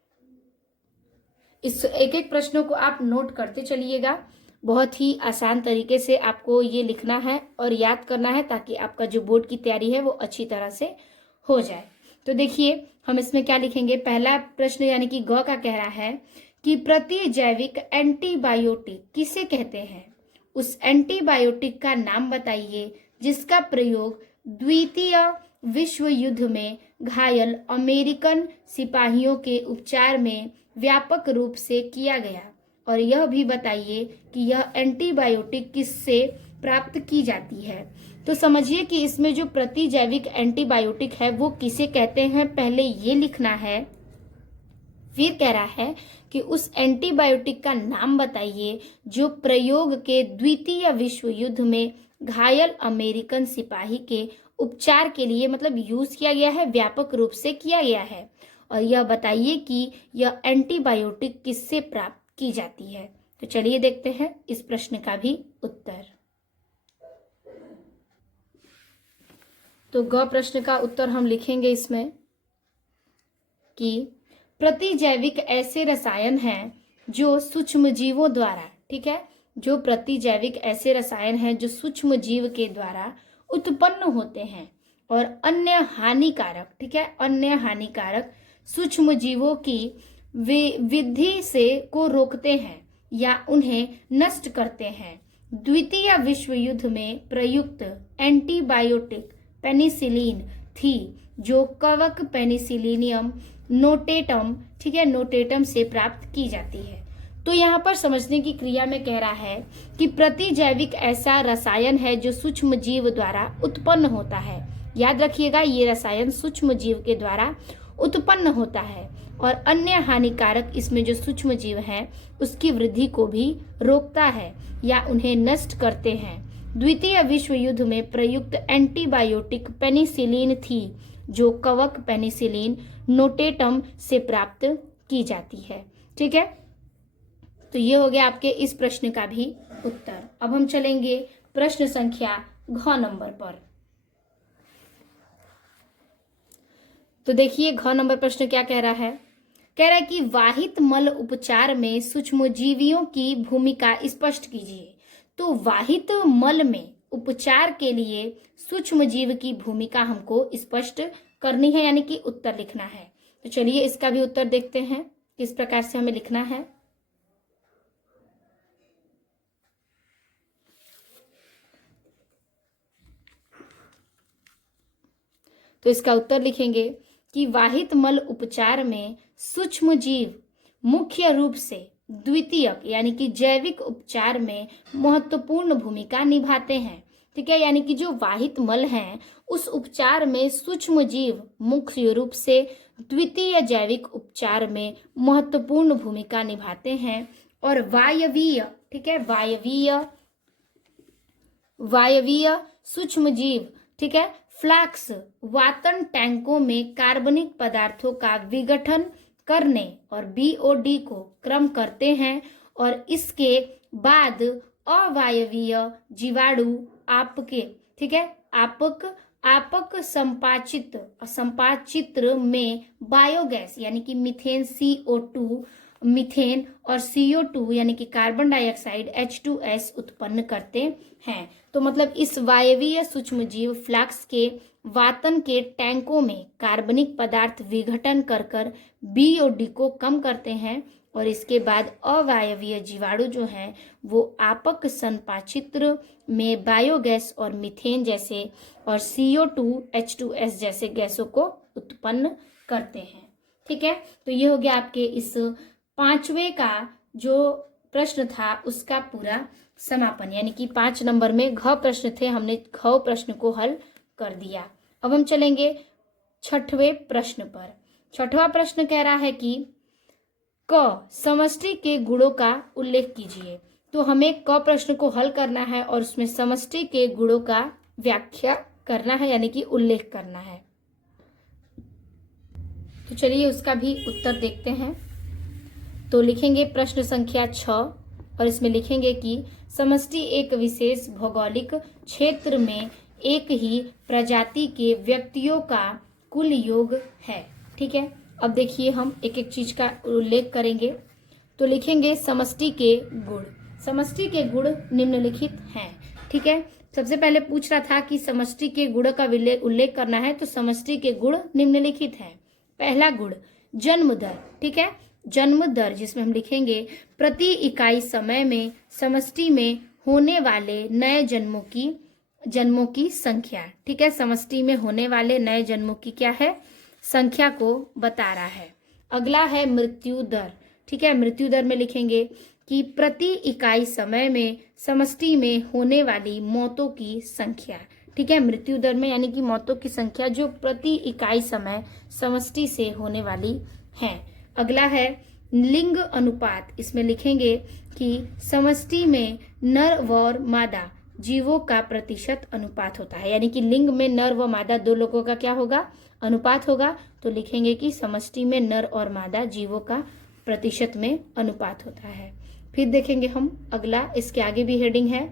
इस एक एक प्रश्नों को आप नोट करते चलिएगा। बहुत ही आसान तरीके से आपको ये लिखना है और याद करना है, ताकि आपका जो बोर्ड की तैयारी है वो अच्छी तरह से हो जाए। तो देखिए हम इसमें क्या लिखेंगे। पहला प्रश्न यानी कि ग का कह रहा है कि प्रतिजैविक एंटीबायोटिक किसे कहते हैं? उस एंटीबायोटिक का नाम बताइए जिसका प्रयोग द्वितीय विश्व युद्ध में घायल अमेरिकन सिपाहियों के उपचार में व्यापक रूप से किया गया, और यह भी बताइए कि यह एंटीबायोटिक किससे प्राप्त की जाती है। तो समझिए कि इसमें जो प्रतिजैविक एंटीबायोटिक है वो किसे कहते हैं, पहले ये लिखना है। फिर कह रहा है कि उस एंटीबायोटिक का नाम बताइए जो प्रयोग के द्वितीय विश्व युद्ध में घायल अमेरिकन सिपाही के उपचार के लिए मतलब यूज किया गया है, व्यापक रूप से किया गया है, और यह बताइए कि यह एंटीबायोटिक किससे प्राप्त की जाती है। तो चलिए देखते हैं इस प्रश्न का भी उत्तर। तो ग प्रश्न का उत्तर हम लिखेंगे इसमें कि प्रतिजैविक ऐसे रसायन हैं जो सूक्ष्मजीवों द्वारा, ठीक है, जो प्रतिजैविक ऐसे रसायन हैं जो सूक्ष्म जीव के द्वारा उत्पन्न होते हैं और अन्य हानिकारक, ठीक है, अन्य हानिकारक सूक्ष्म जीवों की वृद्धि से को रोकते हैं या उन्हें नष्ट करते हैं। द्वितीय विश्व युद्ध में प्रयुक्त एंटीबायोटिक पेनिसिलिन थी जो कवक पेनिसिलिनियम नोटेटम, ठीक है, नोटेटम से प्राप्त की जाती है। तो यहाँ पर समझने की क्रिया में कह रहा है कि प्रतिजैविक ऐसा रसायन है जो सूक्ष्म जीव द्वारा उत्पन्न होता है। याद रखिएगा, ये रसायन सूक्ष्म जीव के द्वारा उत्पन्न होता है और अन्य हानिकारक इसमें जो सूक्ष्म जीव हैं उसकी वृद्धि को भी रोकता है या उन्हें नष्ट करते हैं। द्वितीय विश्व युद्ध में प्रयुक्त एंटीबायोटिक पेनिसिलिन थी जो कवक पेनिसिलिन नोटेटम से प्राप्त की जाती है। ठीक है, तो ये हो गया आपके इस प्रश्न का भी उत्तर। अब हम चलेंगे प्रश्न संख्या घ नंबर पर। तो देखिए घ नंबर प्रश्न क्या कह रहा है। कह रहा है कि वाहित मल उपचार में सूक्ष्मजीवियों की भूमिका स्पष्ट कीजिए। तो वाहित मल में उपचार के लिए सूक्ष्मजीव की भूमिका हमको स्पष्ट करनी है, यानी कि उत्तर लिखना है। तो चलिए इसका भी उत्तर देखते हैं किस प्रकार से हमें लिखना है। तो इसका उत्तर लिखेंगे कि वाहित मल उपचार में सूक्ष्मजीव मुख्य रूप से द्वितीयक यानी कि जैविक उपचार में महत्वपूर्ण भूमिका निभाते हैं। ठीक है, यानी कि जो वाहित मल हैं उस उपचार में सूक्ष्म जीव मुख्य रूप से द्वितीय जैविक उपचार में महत्वपूर्ण भूमिका निभाते हैं। और वायवीय, ठीक है, वायवीय सूक्ष्म जीव, ठीक है, फ्लाक्स वातन टैंकों में कार्बनिक पदार्थों का विघटन करने और बीओडी को क्रम करते हैं और इसके बाद अवायवीय जीवाणु आपके, ठीक है, आपक संपाचित्र में बायोगैस यानी कि मीथेन CO2 मीथेन और CO2 यानी कि कार्बन डाइऑक्साइड H2S उत्पन्न करते हैं। तो मतलब इस वायवीय सूक्ष्म जीव फ्लाक्स के वातन के टैंकों में कार्बनिक पदार्थ विघटन कर बीओडी को कम करते हैं और इसके बाद अवायवीय जीवाणु जो हैं वो आपक संपाचित्र में बायोगैस और मीथेन जैसे और CO2 H2S जैसे गैसों को उत्पन्न करते हैं। ठीक है, तो ये हो गया आपके इस 5वें का जो प्रश्न था उसका पूरा समापन, यानी कि 5 नंबर में घ प्रश्न थे, हमने घ प्रश्न को हल कर दिया। अब हम चलेंगे 6वें प्रश्न पर। 6वां प्रश्न कह रहा है कि क समष्टि के गुणों का उल्लेख कीजिए। तो हमें क प्रश्न को हल करना है और उसमें समष्टि के गुणों का व्याख्या करना है, यानी कि उल्लेख करना है। तो चलिए उसका भी उत्तर देखते हैं। तो लिखेंगे प्रश्न संख्या 6 और इसमें लिखेंगे कि समष्टि एक विशेष भौगोलिक क्षेत्र में एक ही प्रजाति के व्यक्तियों का कुल योग है। ठीक है, अब देखिए हम एक एक चीज का उल्लेख करेंगे। तो लिखेंगे समष्टि के गुण। समष्टि के गुण निम्नलिखित हैं। ठीक है, सबसे पहले पूछ रहा था कि समष्टि के गुण का उल्लेख करना है, तो समष्टि के गुण निम्नलिखित हैं। पहला गुण जन्म दर। ठीक है, जन्म दर जिसमें हम लिखेंगे प्रति इकाई समय में समष्टि में होने वाले नए जन्मों की संख्या। ठीक है, समष्टि में होने वाले नए जन्मों की क्या है, संख्या को बता रहा है। अगला है मृत्यु दर। ठीक है, मृत्यु दर में लिखेंगे कि प्रति इकाई समय में समष्टि में होने वाली मौतों की संख्या। ठीक है, मृत्यु दर में यानी कि मौतों की संख्या जो प्रति इकाई समय समष्टि से होने वाली है। अगला है लिंग अनुपात। इसमें लिखेंगे कि समष्टि में नर व मादा जीवों का प्रतिशत अनुपात होता है, यानी कि लिंग में नर व मादा दो लोगों का क्या होगा, अनुपात होगा। तो लिखेंगे कि समष्टि में नर और मादा जीवों का प्रतिशत में अनुपात होता है। फिर देखेंगे हम अगला, इसके आगे भी हेडिंग है।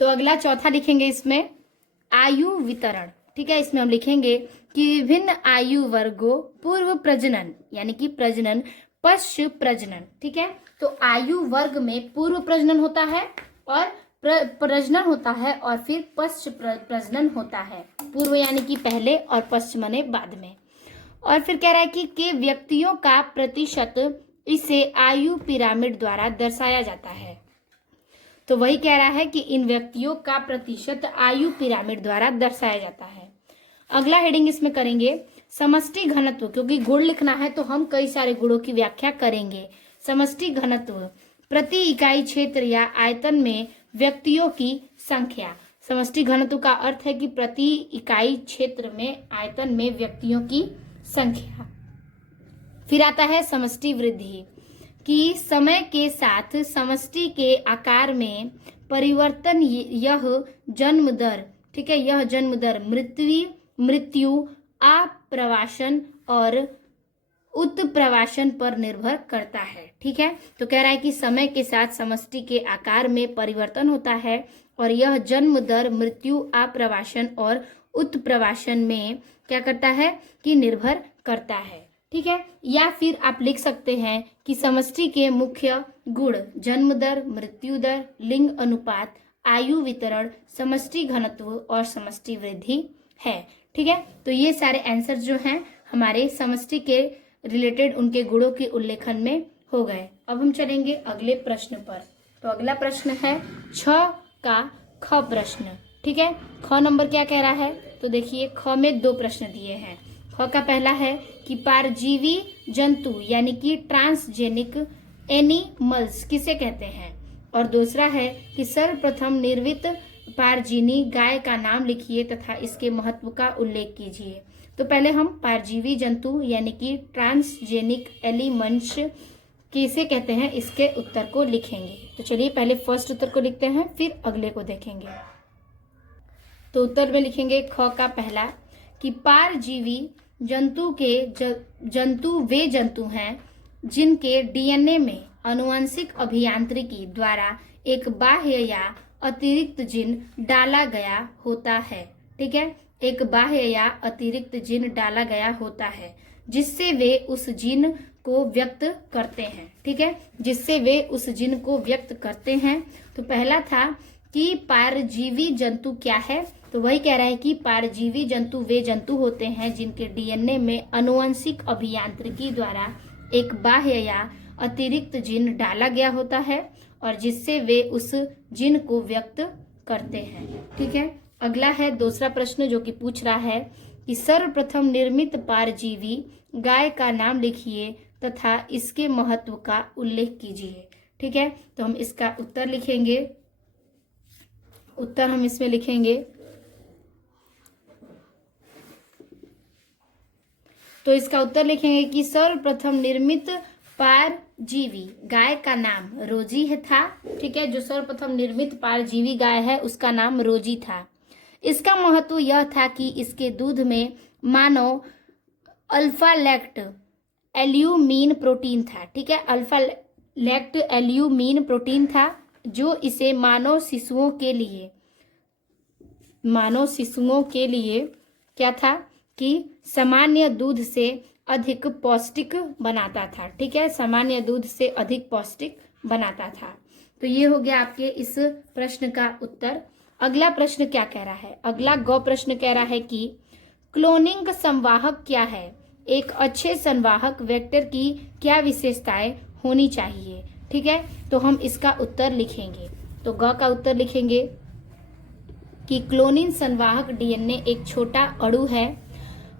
तो अगला चौथा लिखेंगे इसमें आयु वितरण। ठीक है, इसमें हम लिखेंगे कि विभिन्न आयु वर्गों पूर्व प्रजनन यानी कि प्रजनन पश्च प्रजनन। ठीक है, तो आयु वर्ग में पूर्व प्रजनन होता है और प्रजनन होता है और फिर पश्च प्रजनन होता है। पूर्व यानी कि पहले और पश्च माने बाद में। और फिर कह रहा है कि के व्यक्तियों का प्रतिशत इसे आयु पिरामिड द्वारा दर्शाया जाता है। तो वही कह रहा है कि इन व्यक्तियों का प्रतिशत आयु पिरामिड द्वारा दर्शाया जाता है। अगला हेडिंग इसमें करेंगे समष्टि घनत्व, क्योंकि गुण लिखना है तो हम कई सारे गुणों की व्याख्या करेंगे। समष्टि घनत्व प्रति इकाई क्षेत्र या आयतन में व्यक्तियों की संख्या। समष्टि घनत्व का अर्थ है कि प्रति इकाई क्षेत्र में आयतन में व्यक्तियों की संख्या। फिर आता है समष्टि वृद्धि, कि समय के साथ समष्टि के आकार में परिवर्तन यह जन्म दर। ठीक है, यह जन्म दर मृत्यु आप्रवासन और उत्प्रवासन पर निर्भर करता है। ठीक है, तो कह रहा है कि समय के साथ समष्टि के आकार में परिवर्तन होता है और यह जन्म दर मृत्यु आप्रवासन और उत्प्रवासन में क्या करता है कि निर्भर करता है। ठीक है, या फिर आप लिख सकते हैं कि समष्टि के मुख्य गुण जन्म दर, मृत्यु दर, लिंग अनुपात, आयु वितरण, समष्टि घनत्व और समष्टि वृद्धि है। ठीक है, तो ये सारे आंसर जो हैं हमारे समष्टि के रिलेटेड उनके गुणों के उल्लेखन में हो गए। अब हम चलेंगे अगले प्रश्न पर। तो अगला प्रश्न है 6 का ख प्रश्न। ठीक है, ख नंबर क्या कह रहा है, तो देखिए ख में 2 प्रश्न दिए हैं। ख का पहला है कि परजीवी जंतु यानी कि ट्रांसजेनिक एनिमल्स किसे कहते हैं, और दूसरा है कि सर्वप्रथम निर्मित परजीवी गाय का नाम लिखिए तथा इसके महत्व का उल्लेख कीजिए। तो पहले हम परजीवी जंतु यानी कि ट्रांसजेनिक एलिमेंट्स किसे कहते हैं इसके उत्तर को लिखेंगे। तो चलिए पहले फर्स्ट उत्तर को लिखते हैं, फिर अगले को देखेंगे। तो उत्तर में लिखेंगे ख का पहला कि परजीवी जंतु वे जंतु हैं जिनके डीएनए में आनुवंशिक अभियांत्रिकी द्वारा एक बाह्य या अतिरिक्त जीन डाला गया होता है। ठीक है, एक बाह्य या अतिरिक्त जीन डाला गया होता है जिससे वे उस जीन को व्यक्त करते हैं। ठीक है, जिससे वे उस जीन को व्यक्त करते हैं। तो पहला था कि परजीवी जंतु क्या है, तो वही कह रहा है कि परजीवी जंतु वे जंतु होते हैं जिनके डीएनए में आनुवंशिक अभियांत्रिकी द्वारा एक बाह्य या अतिरिक्त जीन डाला गया होता है और जिससे वे उस जीन को व्यक्त करते हैं। ठीक है, अगला है दूसरा प्रश्न जो कि पूछ रहा है कि सर्वप्रथम निर्मित परजीवी गाय का नाम लिखिए तथा इसके महत्व का उल्लेख कीजिए। ठीक है, तो हम इसका उत्तर लिखेंगे। उत्तर हम इसमें लिखेंगे, तो इसका उत्तर लिखेंगे कि सर्वप्रथम निर्मित परजीवी गाय का नाम रोजी है था। ठीक है, जो सर्वप्रथम निर्मित परजीवी गाय है उसका नाम रोजी था। इसका महत्व यह था कि इसके दूध में मानव अल्फा लैक्ट एल्यूमिन प्रोटीन था। ठीक है, अल्फा लैक्ट एल्यूमिन प्रोटीन था जो इसे मानव शिशुओं के लिए क्या था कि सामान्य दूध से अधिक पौष्टिक बनाता था। ठीक है, सामान्य दूध से अधिक पौष्टिक बनाता था। तो ये हो गया आपके इस प्रश्न का उत्तर। अगला प्रश्न क्या कह रहा है, अगला ग प्रश्न कह रहा है कि क्लोनिंग संवाहक क्या है, एक अच्छे संवाहक वेक्टर की क्या विशेषताएं होनी चाहिए। ठीक है, तो हम इसका उत्तर लिखेंगे। तो ग का उत्तर लिखेंगे कि क्लोनिंग संवाहक डीएनए एक छोटा अणु है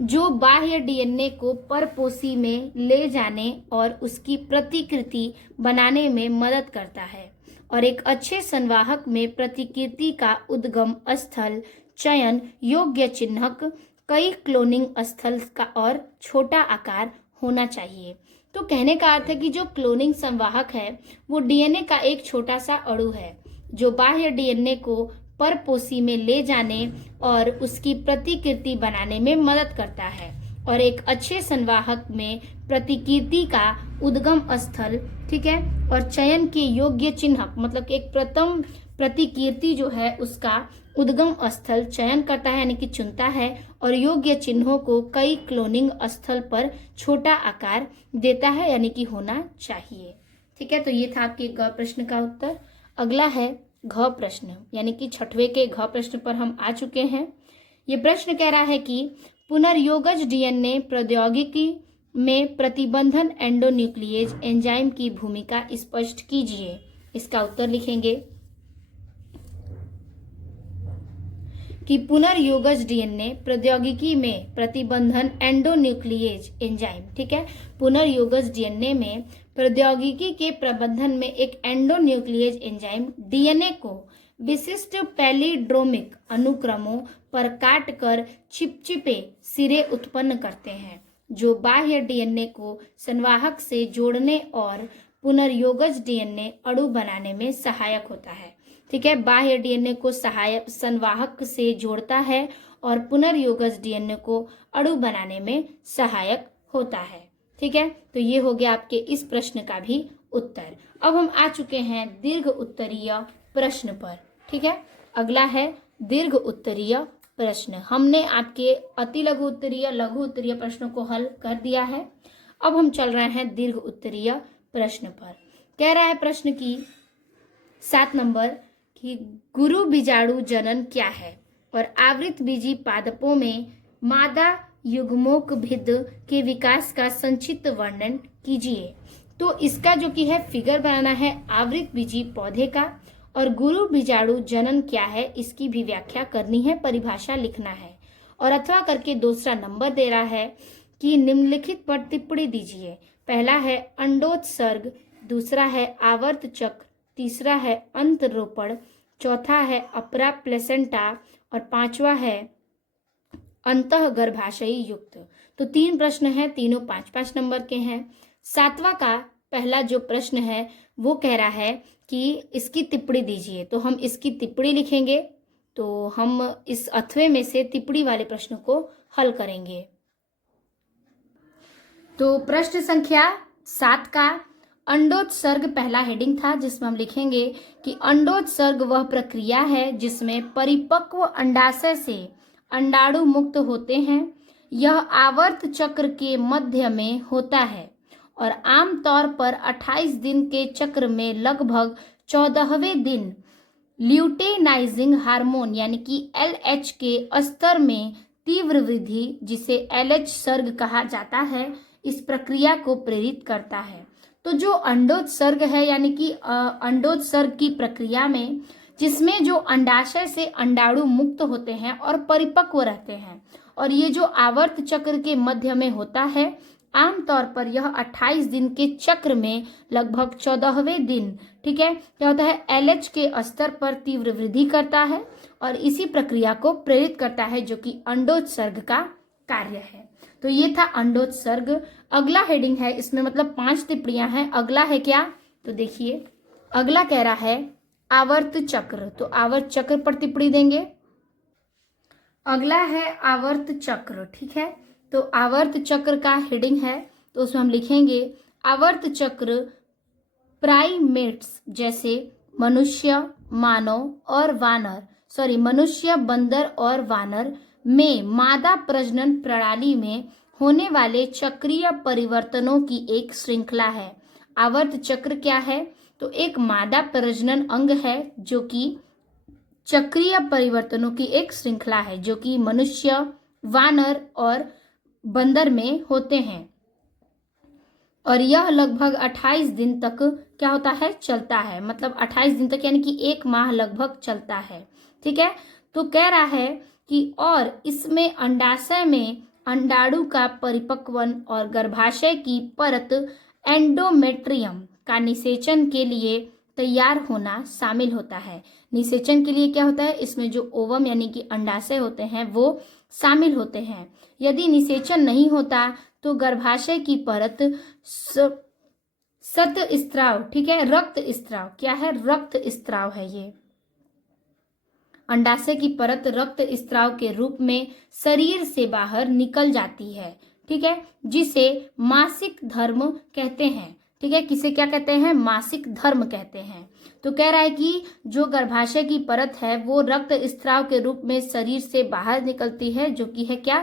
जो बाह्य डीएनए को परपोषी में ले जाने और उसकी प्रतिकृति बनाने में मदद करता है, और एक अच्छे संवाहक में प्रतिकृति का उद्गम स्थल, चयन योग्य चिन्हक, कई क्लोनिंग स्थल का और छोटा आकार होना चाहिए। तो कहने का अर्थ है कि जो क्लोनिंग संवाहक है वो डीएनए का एक छोटा सा अणु है जो बाह्य डीएनए को परपोषी में ले जाने और उसकी प्रतिकृति बनाने में मदद करता है, और एक अच्छे संवाहक में प्रतिकृति का उद्गम स्थल, ठीक है, और चयन के योग्य चिन्हक, मतलब एक प्रथम प्रतिकृति जो है उसका उद्गम स्थल चयन करता है यानी कि चुनता है, और योग्य चिन्हों को कई क्लोनिंग स्थल पर छोटा आकार देता है यानी कि होना चाहिए। ठीक है, तो ये था आपके ग प्रश्न का उत्तर। अगला है घ प्रश्न, यानी कि छठवें के घ प्रश्न पर हम आ चुके हैं। ये प्रश्न कह रहा है कि पुनर्योगज डीएनए प्रौद्योगिकी में प्रतिबंधन एंडोन्यूक्लिएज एंजाइम की भूमिका स्पष्ट कीजिए। इसका उत्तर लिखेंगे कि पुनर्योगज डीएनए प्रौद्योगिकी में प्रतिबंधन एंडोन्यूक्लिएज एंजाइम, ठीक है, पुनर्योगज डीएनए में प्रौद्योगिकी के प्रबंधन में एक एंडोन्यूक्लिएज एंजाइम डीएनए को विशिष्ट पैलिड्रोमिक अनुक्रमों पर काटकर चिपचिपे सिरे उत्पन्न करते हैं जो बाह्य डीएनए को संवाहक से जोड़ने और पुनर्योगज डीएनए अणु बनाने में सहायक होता है। ठीक है, बाह्य डीएनए को सहायक संवाहक से जोड़ता है और पुनर्योगज डीएनए को अणु बनाने में सहायक होता है। ठीक है, तो ये हो गया आपके इस प्रश्न का भी उत्तर। अब हम आ चुके हैं दीर्घ उत्तरीय प्रश्न पर। ठीक है, अगला है दीर्घ उत्तरीय प्रश्न। हमने आपके अति लघु उत्तरीय, लघु उत्तरीय प्रश्नों को हल कर दिया है। अब हम चल रहे हैं दीर्घ उत्तरीय प्रश्न पर। कह रहा है प्रश्न की 7 नंबर कि गुरु बीजाणु जनन क्या है और आवृत बीजी पादपों में मादा युग्मोक भिद के विकास का संक्षिप्त वर्णन कीजिए। तो इसका जो कि है फिगर बनाना है आवृत बीजी पौधे का, और गुरु बीजाणु जनन क्या है इसकी भी व्याख्या करनी है, परिभाषा लिखना है। और अथवा करके दूसरा नंबर दे रहा है कि निम्नलिखित पर टिप्पणी दीजिए। पहला है अंडोत्सर्ग, दूसरा है आवर्त चक्र, तीसरा है अंतरोपण, चौथा है अपरा प्लेसेंटा और पांचवा है अंतः गर्भाशयी युक्त। तो 3 प्रश्न हैं, तीनों 5-5 नंबर के हैं। 7वां का पहला जो प्रश्न है वो कह रहा है कि इसकी टिप्पणी दीजिए, तो हम इसकी टिप्पणी लिखेंगे। तो हम इस अथवे में से टिप्पणी वाले प्रश्न को हल करेंगे। तो प्रश्न संख्या 7 का अंडोत्सर्ग पहला हेडिंग था, जिसमें हम लिखेंगे कि अंडोत्सर्ग वह प्रक्रिया है जिसमें परिपक्व अंडाशय से अंडाणु मुक्त होते हैं। यह आवर्त चक्र के मध्य में होता है और आमतौर पर 28 दिन के चक्र में लगभग 14वें दिन ल्यूटेनाइजिंग हार्मोन यानी कि LH के स्तर में तीव्र वृद्धि, जिसे LH सर्ग कहा जाता है, इस प्रक्रिया को प्रेरित करता है। तो जो अंडोत्सर्ग है यानी कि अंडोत्सर्ग की प्रक्रिया में जिसमें जो अंडाशय से अंडाणु मुक्त होते हैं और परिपक्व रहते हैं, और ये जो आवर्त चक्र के मध्य में होता है, आमतौर पर यह 28 दिन के चक्र में लगभग 14वें दिन, ठीक है, क्या होता है, LH के स्तर पर तीव्र वृद्धि करता है और इसी प्रक्रिया को प्रेरित करता है, जो कि अंडोत्सर्ग का कार्य है। तो ये था अंडोत्सर्ग। अगला हेडिंग है, इसमें मतलब 5 टिप्पणियां हैं। अगला है क्या, तो देखिए अगला कह रहा है आवर्त चक्र, तो आवर्त चक्र पर टिप्पणी देंगे। अगला है आवर्त चक्र, ठीक है। तो आवर्त चक्र का हेडिंग है, तो उसमें हम लिखेंगे आवर्त चक्र प्राइमेट्स जैसे मनुष्य, मानव और वानर, मनुष्य, बंदर और वानर में मादा प्रजनन प्रणाली में होने वाले चक्रीय परिवर्तनों की एक श्रृंखला है। आवर्त चक्र क्या है, तो एक मादा प्रजनन अंग है जो कि चक्रीय परिवर्तनों की एक श्रृंखला है, जो कि मनुष्य, वानर और बंदर में होते हैं, और यह लगभग 28 दिन तक क्या होता है, चलता है। मतलब 28 दिन तक यानी कि 1 माह लगभग चलता है, ठीक है। तो कह रहा है कि और इसमें अंडाशय में अंडाणु का परिपक्वन और गर्भाशय की परत एंडोमेट्रियम का निषेचन के लिए तैयार होना शामिल होता है। निषेचन के लिए क्या होता है, इसमें जो ओवम यानी कि अंडाशय होते हैं वो शामिल होते हैं। यदि निषेचन नहीं होता तो गर्भाशय की परत सत स्त्राव, ठीक है, रक्त स्त्राव, क्या है, रक्त स्त्राव है। ये अंडाशय की परत रक्त स्त्राव के रूप में शरीर से बाहर निकल जाती है, ठीक है, जिसे मासिक धर्म कहते हैं, ठीक है। किसे क्या कहते हैं, मासिक धर्म कहते हैं। तो कह रहा है कि जो गर्भाशय की परत है वो रक्त स्त्राव के रूप में शरीर से बाहर निकलती है, जो कि है क्या,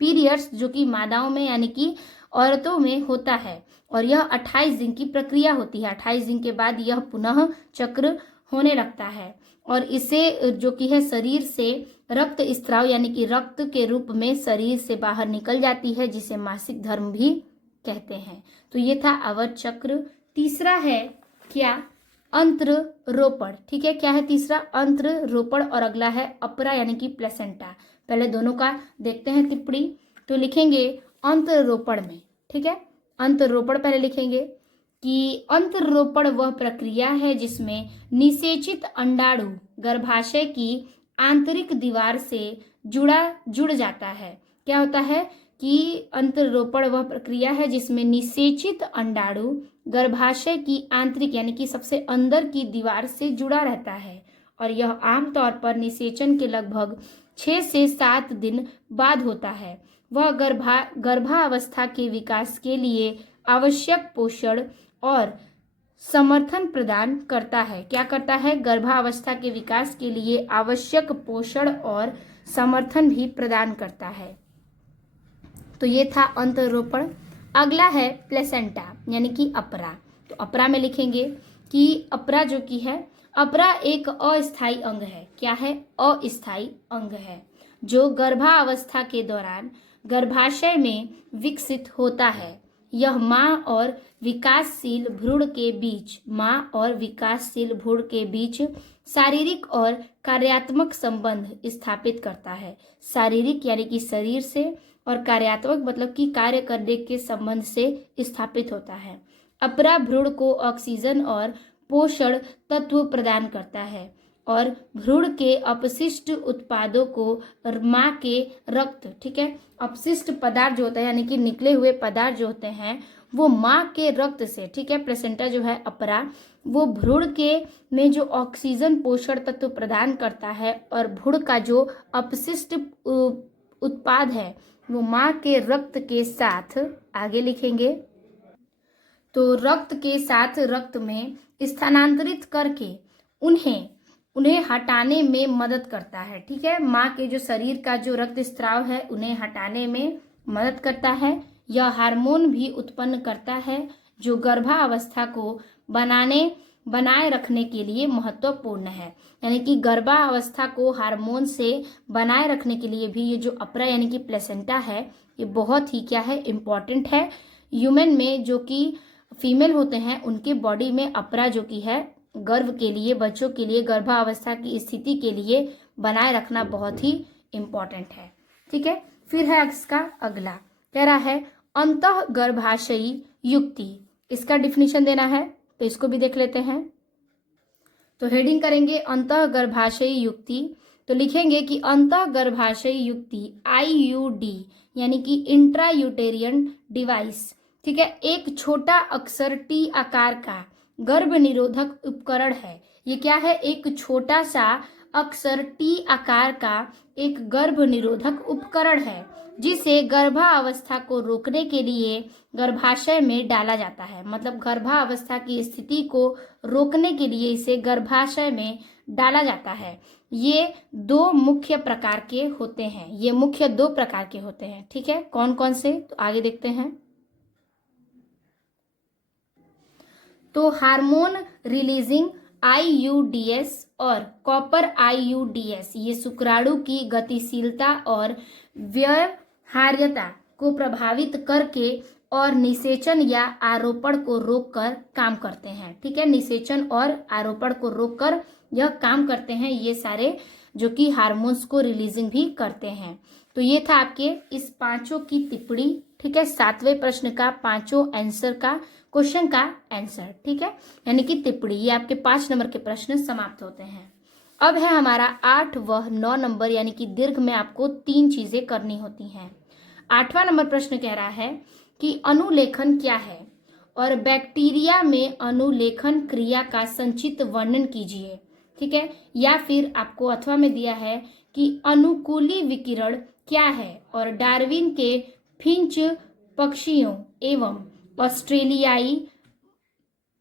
पीरियड्स, जो कि मादाओं में यानी कि औरतों में होता है, और यह 28 दिन की प्रक्रिया होती है। 28 दिन के बाद यह पुनः चक्र होने लगता है, और इसे जो कि है शरीर से रक्त स्त्राव यानी कि रक्त के रूप में शरीर से बाहर निकल जाती है, जिसे मासिक धर्म भी कहते हैं। तो ये था आवर्त चक्र। तीसरा है क्या, अंतरोपण, ठीक है। क्या है तीसरा, अंतरोपण, और अगला है अपरा यानी कि प्लेसेंटा। पहले दोनों का देखते हैं टिप्पणी। तो लिखेंगे अंतरोपण में, ठीक है, अंतरोपण पहले लिखेंगे कि अंतरोपण वह प्रक्रिया है जिसमें निषेचित अंडाणु गर्भाशय की आंतरिक दीवार से जुड़ जाता है। क्या होता है कि अंतरोपण वह प्रक्रिया है जिसमें निषेचित अंडाणु गर्भाशय की आंतरिक यानी कि सबसे अंदर की दीवार से जुड़ा रहता है, और यह आमतौर पर निषेचन के लगभग 6 से 7 दिन बाद होता है। वह गर्भावस्था के विकास के लिए आवश्यक पोषण और समर्थन प्रदान करता है। क्या करता है, गर्भावस्था के विकास के लिए आवश्यक पोषण और समर्थन भी प्रदान करता है। तो ये था अंतरोपण। अगला है प्लेसेंटा यानी कि अपरा। तो अपरा में लिखेंगे कि अपरा जो कि है, अपरा एक अस्थायी अंग है। क्या है, अस्थायी अंग है, जो गर्भावस्था के दौरान गर्भाशय में विकसित होता है यह माँ और विकासशील भ्रूण के बीच शारीरिक और कार्यात्मक संबंध स्थापित करता है। शारीरिक यानी कि शरीर से, और कार्यात्मक मतलब कि कार्य करने के संबंध से स्थापित होता है। अपरा भ्रूण को ऑक्सीजन और पोषण तत्व प्रदान करता है और भ्रूण के अपशिष्ट उत्पादों को माँ के रक्त, ठीक है, अपशिष्ट पदार्थ जो होता है यानी कि निकले हुए पदार्थ जो होते हैं वो माँ के रक्त से, ठीक है, प्लेसेंटा जो है अपरा, वो भ्रूण के में जो ऑक्सीजन पोषण तत्व प्रदान करता है और भ्रूण का जो अपशिष्ट उत्पाद है वो माँ के रक्त के साथ, आगे लिखेंगे, तो रक्त के साथ रक्त में स्थानांतरित करके उन्हें हटाने में मदद करता है। ठीक है, माँ के जो शरीर का जो रक्त स्राव है उन्हें हटाने में मदद करता है। यह हार्मोन भी उत्पन्न करता है जो गर्भावस्था को बनाए रखने के लिए महत्वपूर्ण है। यानी कि गर्भावस्था को हार्मोन से बनाए रखने के लिए भी ये जो अपरा यानी कि प्लेसेंटा है ये बहुत ही क्या है, इम्पॉर्टेंट है। ह्यूमन में जो कि फीमेल होते हैं उनके बॉडी में अपरा जो कि है गर्भ के लिए, बच्चों के लिए, गर्भावस्था की स्थिति के लिए बनाए रखना बहुत ही इम्पॉर्टेंट है। ठीक है, फिर है इसका अगला, कह रहा है अंतः गर्भाशयी युक्ति। इसका डिफिनीशन देना है तो इसको भी देख लेते हैं। तो हेडिंग करेंगे अंतः गर्भाशयी युक्ति, तो लिखेंगे कि अंतः गर्भाशयी युक्ति IUD यानी कि इंट्रायूटेरियन डिवाइस, ठीक है, एक छोटा अक्षर T आकार का गर्भ निरोधक उपकरण है। ये क्या है, एक छोटा सा अक्षर T आकार का एक गर्भ निरोधक उपकरण है जिसे गर्भावस्था को रोकने के लिए गर्भाशय में डाला जाता है। मतलब गर्भावस्था की स्थिति को रोकने के लिए इसे गर्भाशय में डाला जाता है। ये दो मुख्य प्रकार के होते हैं, ये मुख्य दो प्रकार के होते हैं। ठीक है, कौन कौन से, तो आगे देखते हैं। तो हार्मोन रिलीजिंग IUDs और कॉपर IUDs ये शुक्राणु की गतिशीलता और व्यवहार्यता को प्रभावित करके और निषेचन या आरोपण को रोककर काम करते हैं। ठीक है, निषेचन और आरोपण को रोककर यह काम करते हैं ये सारे जो कि हार्मोन्स को रिलीजिंग भी करते हैं। तो ये था आपके इस पांचों की टिप्पणी। ठीक है, 7वें प्रश्न का पांचों आंसर का क्वेश्चन का आंसर। ठीक है, यानी कि टिप्पणी, ये आपके 5 नंबर के प्रश्न समाप्त होते हैं। अब है हमारा 8 व 9 नंबर, यानी कि दीर्घ में आपको 3 चीजें करनी होती हैं। 8वां नंबर प्रश्न कह रहा है कि अनुलेखन क्या है और बैक्टीरिया में अनुलेखन क्रिया का संक्षिप्त वर्णन कीजिए। ठीक है, या फिर आपको अथवा में दिया है कि अनुकूली विकिरण क्या है और डार्विन के फिंच पक्षियों एवं ऑस्ट्रेलियाई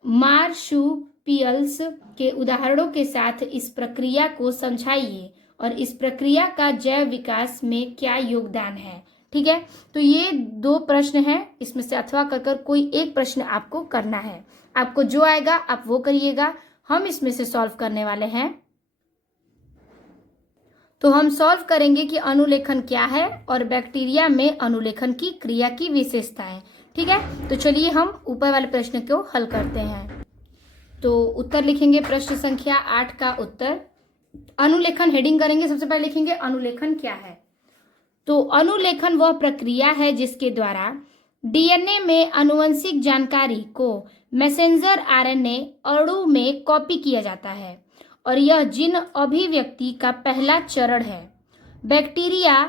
मार्शुपियल्स के उदाहरणों के साथ इस प्रक्रिया को समझाइए और इस प्रक्रिया का जैव विकास में क्या योगदान है। ठीक है, तो ये 2 प्रश्न हैं, इसमें से अथवा कर कोई एक प्रश्न आपको करना है। आपको जो आएगा आप वो करिएगा, हम इसमें से सॉल्व करने वाले हैं। तो हम सॉल्व करेंगे कि अनुलेखन क्या है और बैक्टीरिया में अनुलेखन की क्रिया की विशेषताएं। ठीक है, तो चलिए हम ऊपर वाले प्रश्न को हल करते हैं। तो उत्तर लिखेंगे, प्रश्न संख्या 8 का उत्तर अनुलेखन, हेडिंग करेंगे, सबसे पहले लिखेंगे अनुलेखन क्या है। तो अनुलेखन वह प्रक्रिया है जिसके द्वारा DNA में आनुवंशिक जानकारी को मैसेंजर RNA अणु में कॉपी किया जाता है और यह जीन अभिव्यक्ति का पहला चरण है। बैक्टीरिया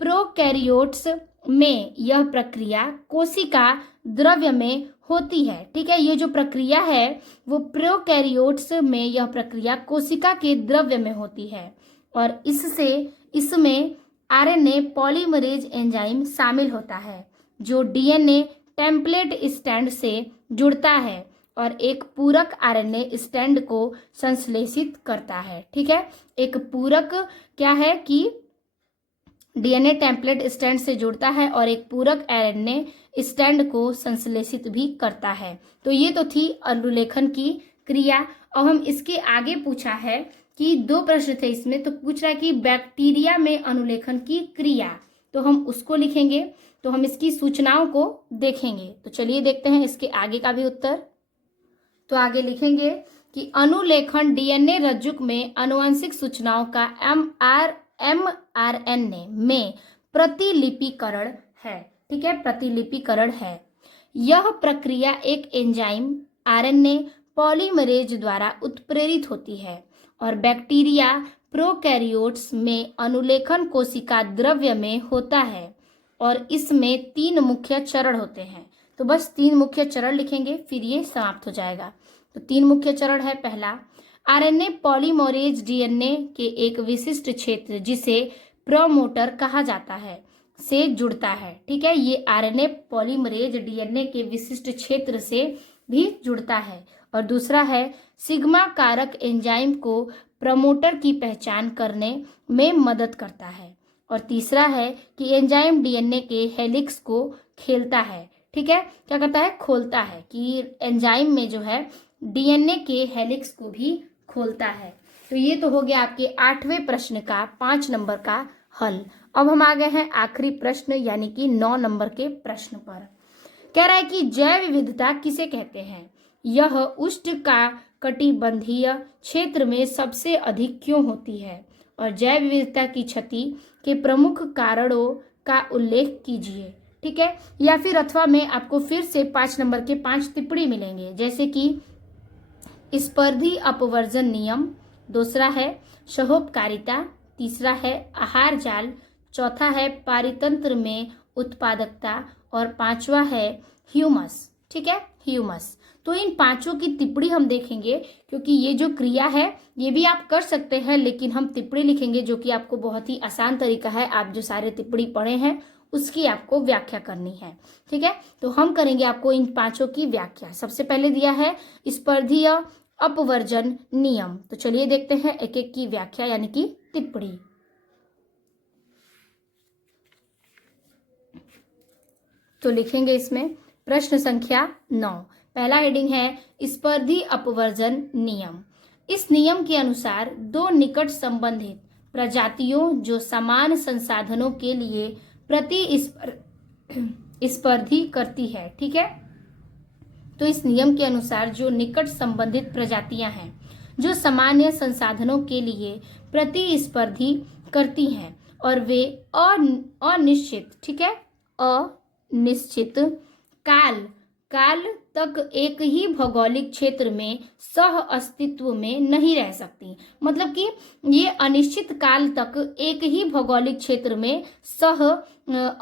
प्रोकैरियोट्स में यह प्रक्रिया कोशिका द्रव्य में होती है। ठीक है, ये जो प्रक्रिया है वो प्रोकैरियोट्स में यह प्रक्रिया कोशिका के द्रव्य में होती है और इसमें RNA पॉलीमरेज एंजाइम शामिल होता है जो DNA टेम्पलेट स्टैंड से जुड़ता है और एक पूरक RNA स्टैंड को संश्लेषित करता है। ठीक है, एक पूरक क्या है कि DNA टेम्पलेट स्टैंड से जुड़ता है और एक पूरक RNA स्टैंड को संश्लेषित भी करता है। तो ये तो थी अनुलेखन की क्रिया। अब हम इसके आगे पूछा है कि 2 प्रश्न थे इसमें, तो पूछ रहा है कि बैक्टीरिया में अनुलेखन की क्रिया तो हम उसको लिखेंगे, तो हम इसकी सूचनाओं को देखेंगे। तो चलिए देखते हैं इसके आगे का भी उत्तर। तो आगे लिखेंगे कि अनुलेखन डीएनए रज्जुक में आनुवंशिक सूचनाओं का mRNA में प्रतिलिपिकरण है। ठीक है, प्रतिलिपिकरण है। यह प्रक्रिया एक एंजाइम आरएनए पॉलीमरेज द्वारा उत्प्रेरित होती है और बैक्टीरिया प्रोकैरियोट्स में अनुलेखन कोशिका द्रव्य में होता है और इसमें 3 मुख्य चरण होते हैं। तो बस 3 मुख्य चरण लिखेंगे, फिर ये समाप्त हो जाएगा। तो 3 मुख्य चरण है। पहला, आरएनए पॉलीमरेज डीएनए के एक विशिष्ट क्षेत्र जिसे प्रोमोटर कहा जाता है से जुड़ता है। ठीक है, ये आरएनए पॉलीमरेज डीएनए के विशिष्ट क्षेत्र से भी जुड़ता है। और दूसरा है, सिग्मा कारक एंजाइम को प्रमोटर की पहचान करने में मदद करता है। और तीसरा है कि एंजाइम डीएनए के हेलिक्स को खेलता है। ठीक है, क्या करता है? खोलता है, कि एंजाइम में जो है डीएनए के हेलिक्स को भी खोलता है। तो ये तो हो गया आपके 8वें प्रश्न का 5 नंबर का हल। अब हम आ गए हैं आखिरी प्रश्न यानी कि 9 नंबर के प्रश्न पर। कह रहा है कि जैव विविधता किसे कहते हैं? यह उष्णकटिबंधीय क्षेत्र में सबसे अधिक क्यों होती है? और जैव विविधता की क्षति के प्रमुख कारणों का उल्लेख कीजिए। ठीक है, या फिर अथवा में आपको फिर से 5 नंबर के 5 टिप्पणी मिलेंगे, जैसे कि स्पर्धी अपवर्जन नियम, दूसरा है सहोपकारिता, तीसरा है आहार जाल, चौथा है पारितंत्र में उत्पादकता और 5वां है ह्यूमस। ठीक है, ह्यूमस। तो इन 5 की टिप्पणी हम देखेंगे, क्योंकि ये जो क्रिया है ये भी आप कर सकते हैं, लेकिन हम टिप्पणी लिखेंगे जो कि आपको बहुत ही आसान तरीका है। आप जो सारे टिप्पणी पढ़े हैं उसकी आपको व्याख्या करनी है। ठीक है, तो हम करेंगे आपको इन 5 की व्याख्या। सबसे पहले दिया है स्पर्धीय अपवर्जन नियम। तो चलिए देखते हैं एक एक की व्याख्या यानी कि टिप्पणी। तो लिखेंगे इसमें प्रश्न संख्या 9। पहला हेडिंग है स्पर्धी अपवर्जन नियम। इस नियम के अनुसार 2 निकट संबंधित प्रजातियों जो समान संसाधनों के लिए प्रतिस्पर्धी करती है। ठीक है, तो इस नियम के अनुसार जो निकट संबंधित प्रजातियां हैं जो सामान्य संसाधनों के लिए प्रतिस्पर्धी करती हैं और वे अनिश्चित, ठीक है, अनिश्चित काल तक एक ही भौगोलिक क्षेत्र में सह अस्तित्व में नहीं रह सकती। मतलब कि ये अनिश्चित काल तक एक ही भौगोलिक क्षेत्र में सह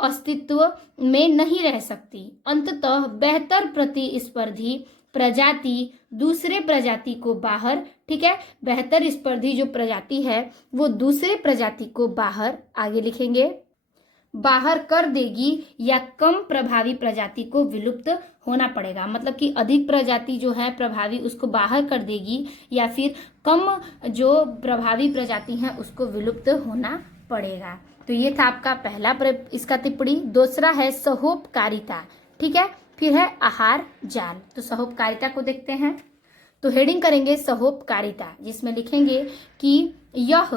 अस्तित्व में नहीं रह सकती। अंततः बेहतर प्रतिस्पर्धी प्रजाति दूसरे प्रजाति को बाहर, ठीक है, बेहतर स्पर्धी जो प्रजाति है वो दूसरे प्रजाति को बाहर, आगे लिखेंगे, बाहर कर देगी या कम प्रभावी प्रजाति को विलुप्त होना पड़ेगा। मतलब कि अधिक प्रजाति जो है प्रभावी उसको बाहर कर देगी या फिर कम जो प्रभावी प्रजाति है उसको विलुप्त होना पड़ेगा। तो ये था आपका पहला इसका टिप्पणी। दूसरा है सहोपकारिता। ठीक है, फिर है आहार जाल। तो सहोपकारिता को देखते हैं। तो हेडिंग करेंगे सहोपकारिता, जिसमें लिखेंगे कि यह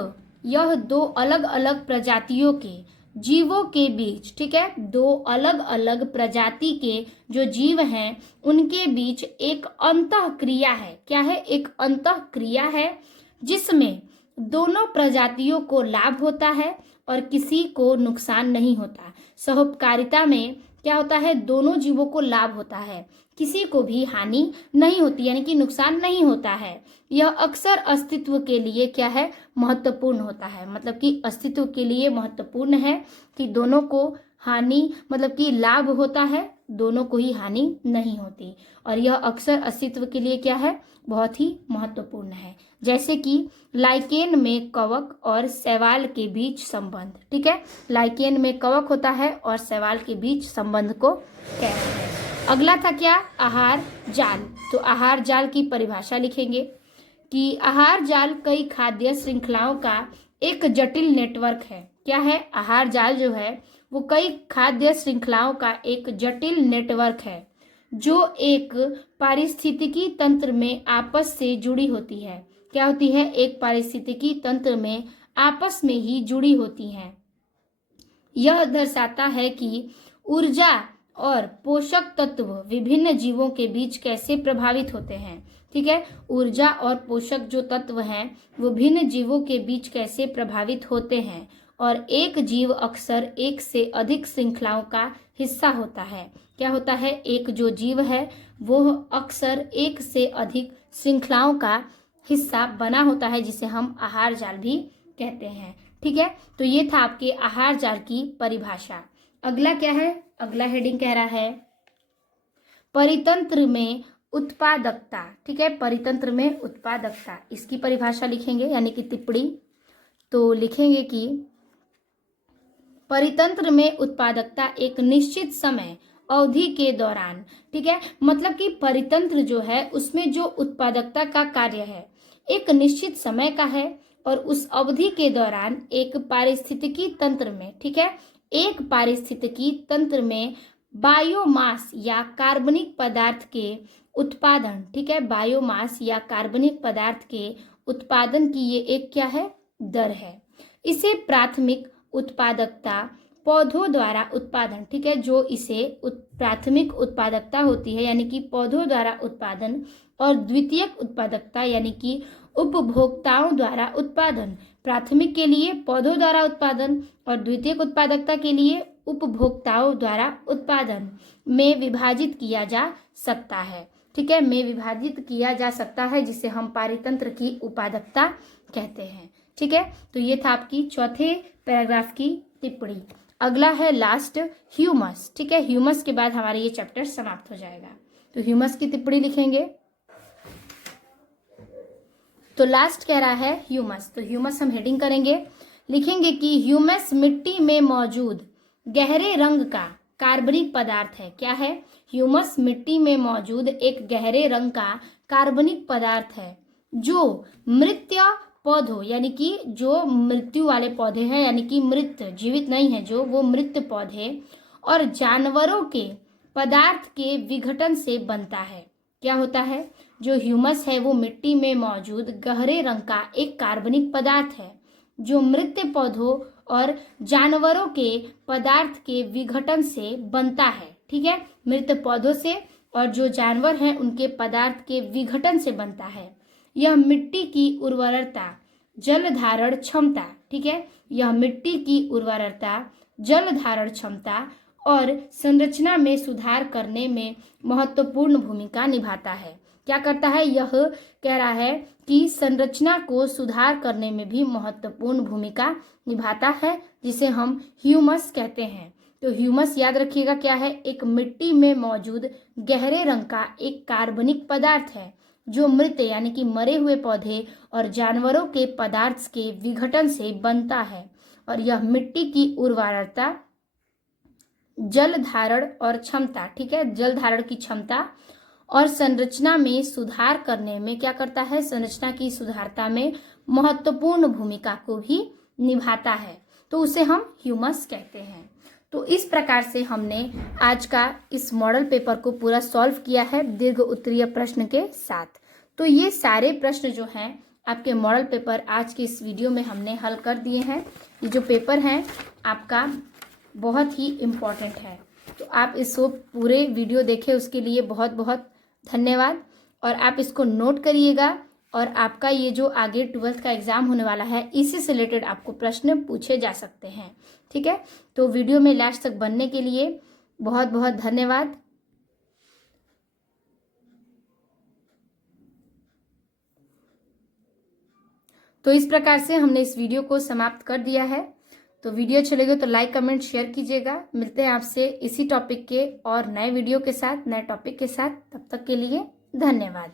2 अलग अलग प्रजातियों के जीवों के बीच, ठीक है, 2 अलग अलग प्रजाति के जो जीव हैं उनके बीच एक अंतःक्रिया है। क्या है? एक अंतःक्रिया है जिसमें दोनों प्रजातियों को लाभ होता है और किसी को नुकसान नहीं होता। सहोपकारिता में क्या होता है? दोनों जीवों को लाभ होता है, किसी को भी हानि नहीं होती, यानी कि नुकसान नहीं होता है। यह अक्सर अस्तित्व के लिए क्या है? महत्वपूर्ण होता है। मतलब कि अस्तित्व के लिए महत्वपूर्ण है कि दोनों को हानि, मतलब कि लाभ होता है, दोनों को ही हानि नहीं होती। और यह अक्सर अस्तित्व के लिए क्या है? बहुत ही महत्वपूर्ण है। जैसे कि लाइकेन में कवक और शैवाल के बीच संबंध। ठीक है, लाइकेन में कवक होता है और शैवाल के बीच संबंध को कह रहे हैं। अगला था क्या? आहार जाल। तो आहार जाल की परिभाषा लिखेंगे कि आहार जाल कई खाद्य श्रृंखलाओं का एक जटिल नेटवर्क है। क्या है? आहार जाल जो है वो कई खाद्य श्रृंखलाओं का एक जटिल नेटवर्क है जो एक पारिस्थितिकी तंत्र में आपस से जुड़ी होती है। क्या होती है? एक पारिस्थितिकी तंत्र में आपस में ही जुड़ी होती हैं। यह दर्शाता है कि ऊर्जा और पोषक तत्व विभिन्न जीवों के बीच कैसे प्रभावित होते हैं। ठीक है, ऊर्जा और पोषक जो तत्व हैं वो भिन्न जीवों के बीच कैसे प्रभावित होते हैं, और एक जीव अक्सर एक से अधिक श्रृंखलाओं का हिस्सा होता है। क्या होता है, एक जो जीव है वो अक्सर एक से अधिक श्रृंखलाओं का हिस्सा बना होता है, जिसे हम आहार जाल भी कहते हैं। ठीक है, तो ये था आपके आहार जाल की परिभाषा। अगला क्या है, अगला हेडिंग कह रहा है परितंत्र में उत्पादकता। ठीक है, परितंत्र में उत्पादकता, इसकी परिभाषा लिखेंगे यानी कि टिप्पणी। तो लिखेंगे कि परितंत्र में उत्पादकता एक निश्चित समय अवधि के दौरान, ठीक है, मतलब कि परितंत्र जो है उसमें जो उत्पादकता का कार्य है एक निश्चित समय का है, और उस अवधि के दौरान एक पारिस्थितिकी तंत्र में, ठीक है, एक पारिस्थितिकी तंत्र में बायोमास या कार्बनिक पदार्थ के उत्पादन, ठीक है, बायोमास या कार्बनिक पदार्थ के उत्पादन की ये एक क्या है, दर है। इसे प्राथमिक उत्पादकता, पौधों द्वारा उत्पादन, ठीक है, जो इसे प्राथमिक उत्पादकता होती है यानी कि पौधों द्वारा उत्पादन, और द्वितीयक उत्पादकता यानी कि उपभोक्ताओं द्वारा उत्पादन। प्राथमिक के लिए पौधों द्वारा उत्पादन और द्वितीयक उत्पादकता के लिए उपभोक्ताओं द्वारा उत्पादन में विभाजित किया जा सकता है। ठीक है, में विभाजित किया जा सकता है, जिसे हम पारितंत्र की उत्पादकता कहते हैं। ठीक है, तो ये था आपकी चौथे पैराग्राफ की टिप्पणी। अगला है लास्ट, ह्यूमस। ठीक है, ह्यूमस के बाद हमारा ये चैप्टर समाप्त हो जाएगा। तो ह्यूमस की टिप्पणी लिखेंगे। तो लास्ट कह रहा है ह्यूमस, तो ह्यूमस हम हेडिंग करेंगे, लिखेंगे कि ह्यूमस मिट्टी में मौजूद गहरे रंग का कार्बनिक पदार्थ है। क्या है, ह्यूमस मिट्टी में मौजूद एक गहरे रंग का कार्बनिक पदार्थ है जो मृत पौधों यानी कि जो मृत्यु वाले पौधे हैं, यानी कि मृत, जीवित नहीं है जो, वो मृत पौधे और जानवरों के पदार्थ के विघटन से बनता है। क्या होता है, जो ह्यूमस है वो मिट्टी में मौजूद गहरे रंग का एक कार्बनिक पदार्थ है जो मृत पौधों और जानवरों के पदार्थ के विघटन से बनता है। ठीक है, मृत पौधों से और जो जानवर हैं उनके पदार्थ के विघटन से बनता है। यह मिट्टी की उर्वरता, जल धारण क्षमता, ठीक है, यह मिट्टी की उर्वरता, जल धारण क्षमता और संरचना में सुधार करने में महत्वपूर्ण भूमिका निभाता है। क्या करता है, यह कह रहा है कि संरचना को सुधार करने में भी महत्वपूर्ण भूमिका निभाता है, जिसे हम ह्यूमस कहते हैं। तो ह्यूमस याद रखिएगा क्या है, एक मिट्टी में मौजूद गहरे रंग का एक कार्बनिक पदार्थ है जो मृत यानी कि मरे हुए पौधे और जानवरों के पदार्थ के विघटन से बनता है, और यह मिट्टी की उर्वरता, जल धारण और क्षमता, ठीक है, जल धारण की क्षमता और संरचना में सुधार करने में क्या करता है, संरचना की सुधारता में महत्वपूर्ण भूमिका को भी निभाता है। तो उसे हम ह्यूमस कहते हैं। तो इस प्रकार से हमने आज का इस मॉडल पेपर को पूरा सॉल्व किया है दीर्घ उत्तरीय प्रश्न के साथ। तो ये सारे प्रश्न जो हैं आपके मॉडल पेपर आज के इस वीडियो में हमने हल कर दिए हैं। ये जो पेपर है आपका बहुत ही इम्पोर्टेंट है, तो आप इसको पूरे वीडियो देखें, उसके लिए बहुत बहुत धन्यवाद। और आप इसको नोट करिएगा, और आपका ये जो आगे 12th का एग्ज़ाम होने वाला है इसी से रिलेटेड आपको प्रश्न पूछे जा सकते हैं। ठीक है, तो वीडियो में लास्ट तक बनने के लिए बहुत बहुत धन्यवाद। तो इस प्रकार से हमने इस वीडियो को समाप्त कर दिया है। तो वीडियो अच्छी लगे तो लाइक कमेंट शेयर कीजिएगा। मिलते हैं आपसे इसी टॉपिक के और नए वीडियो के साथ, नए टॉपिक के साथ। तब तक के लिए धन्यवाद।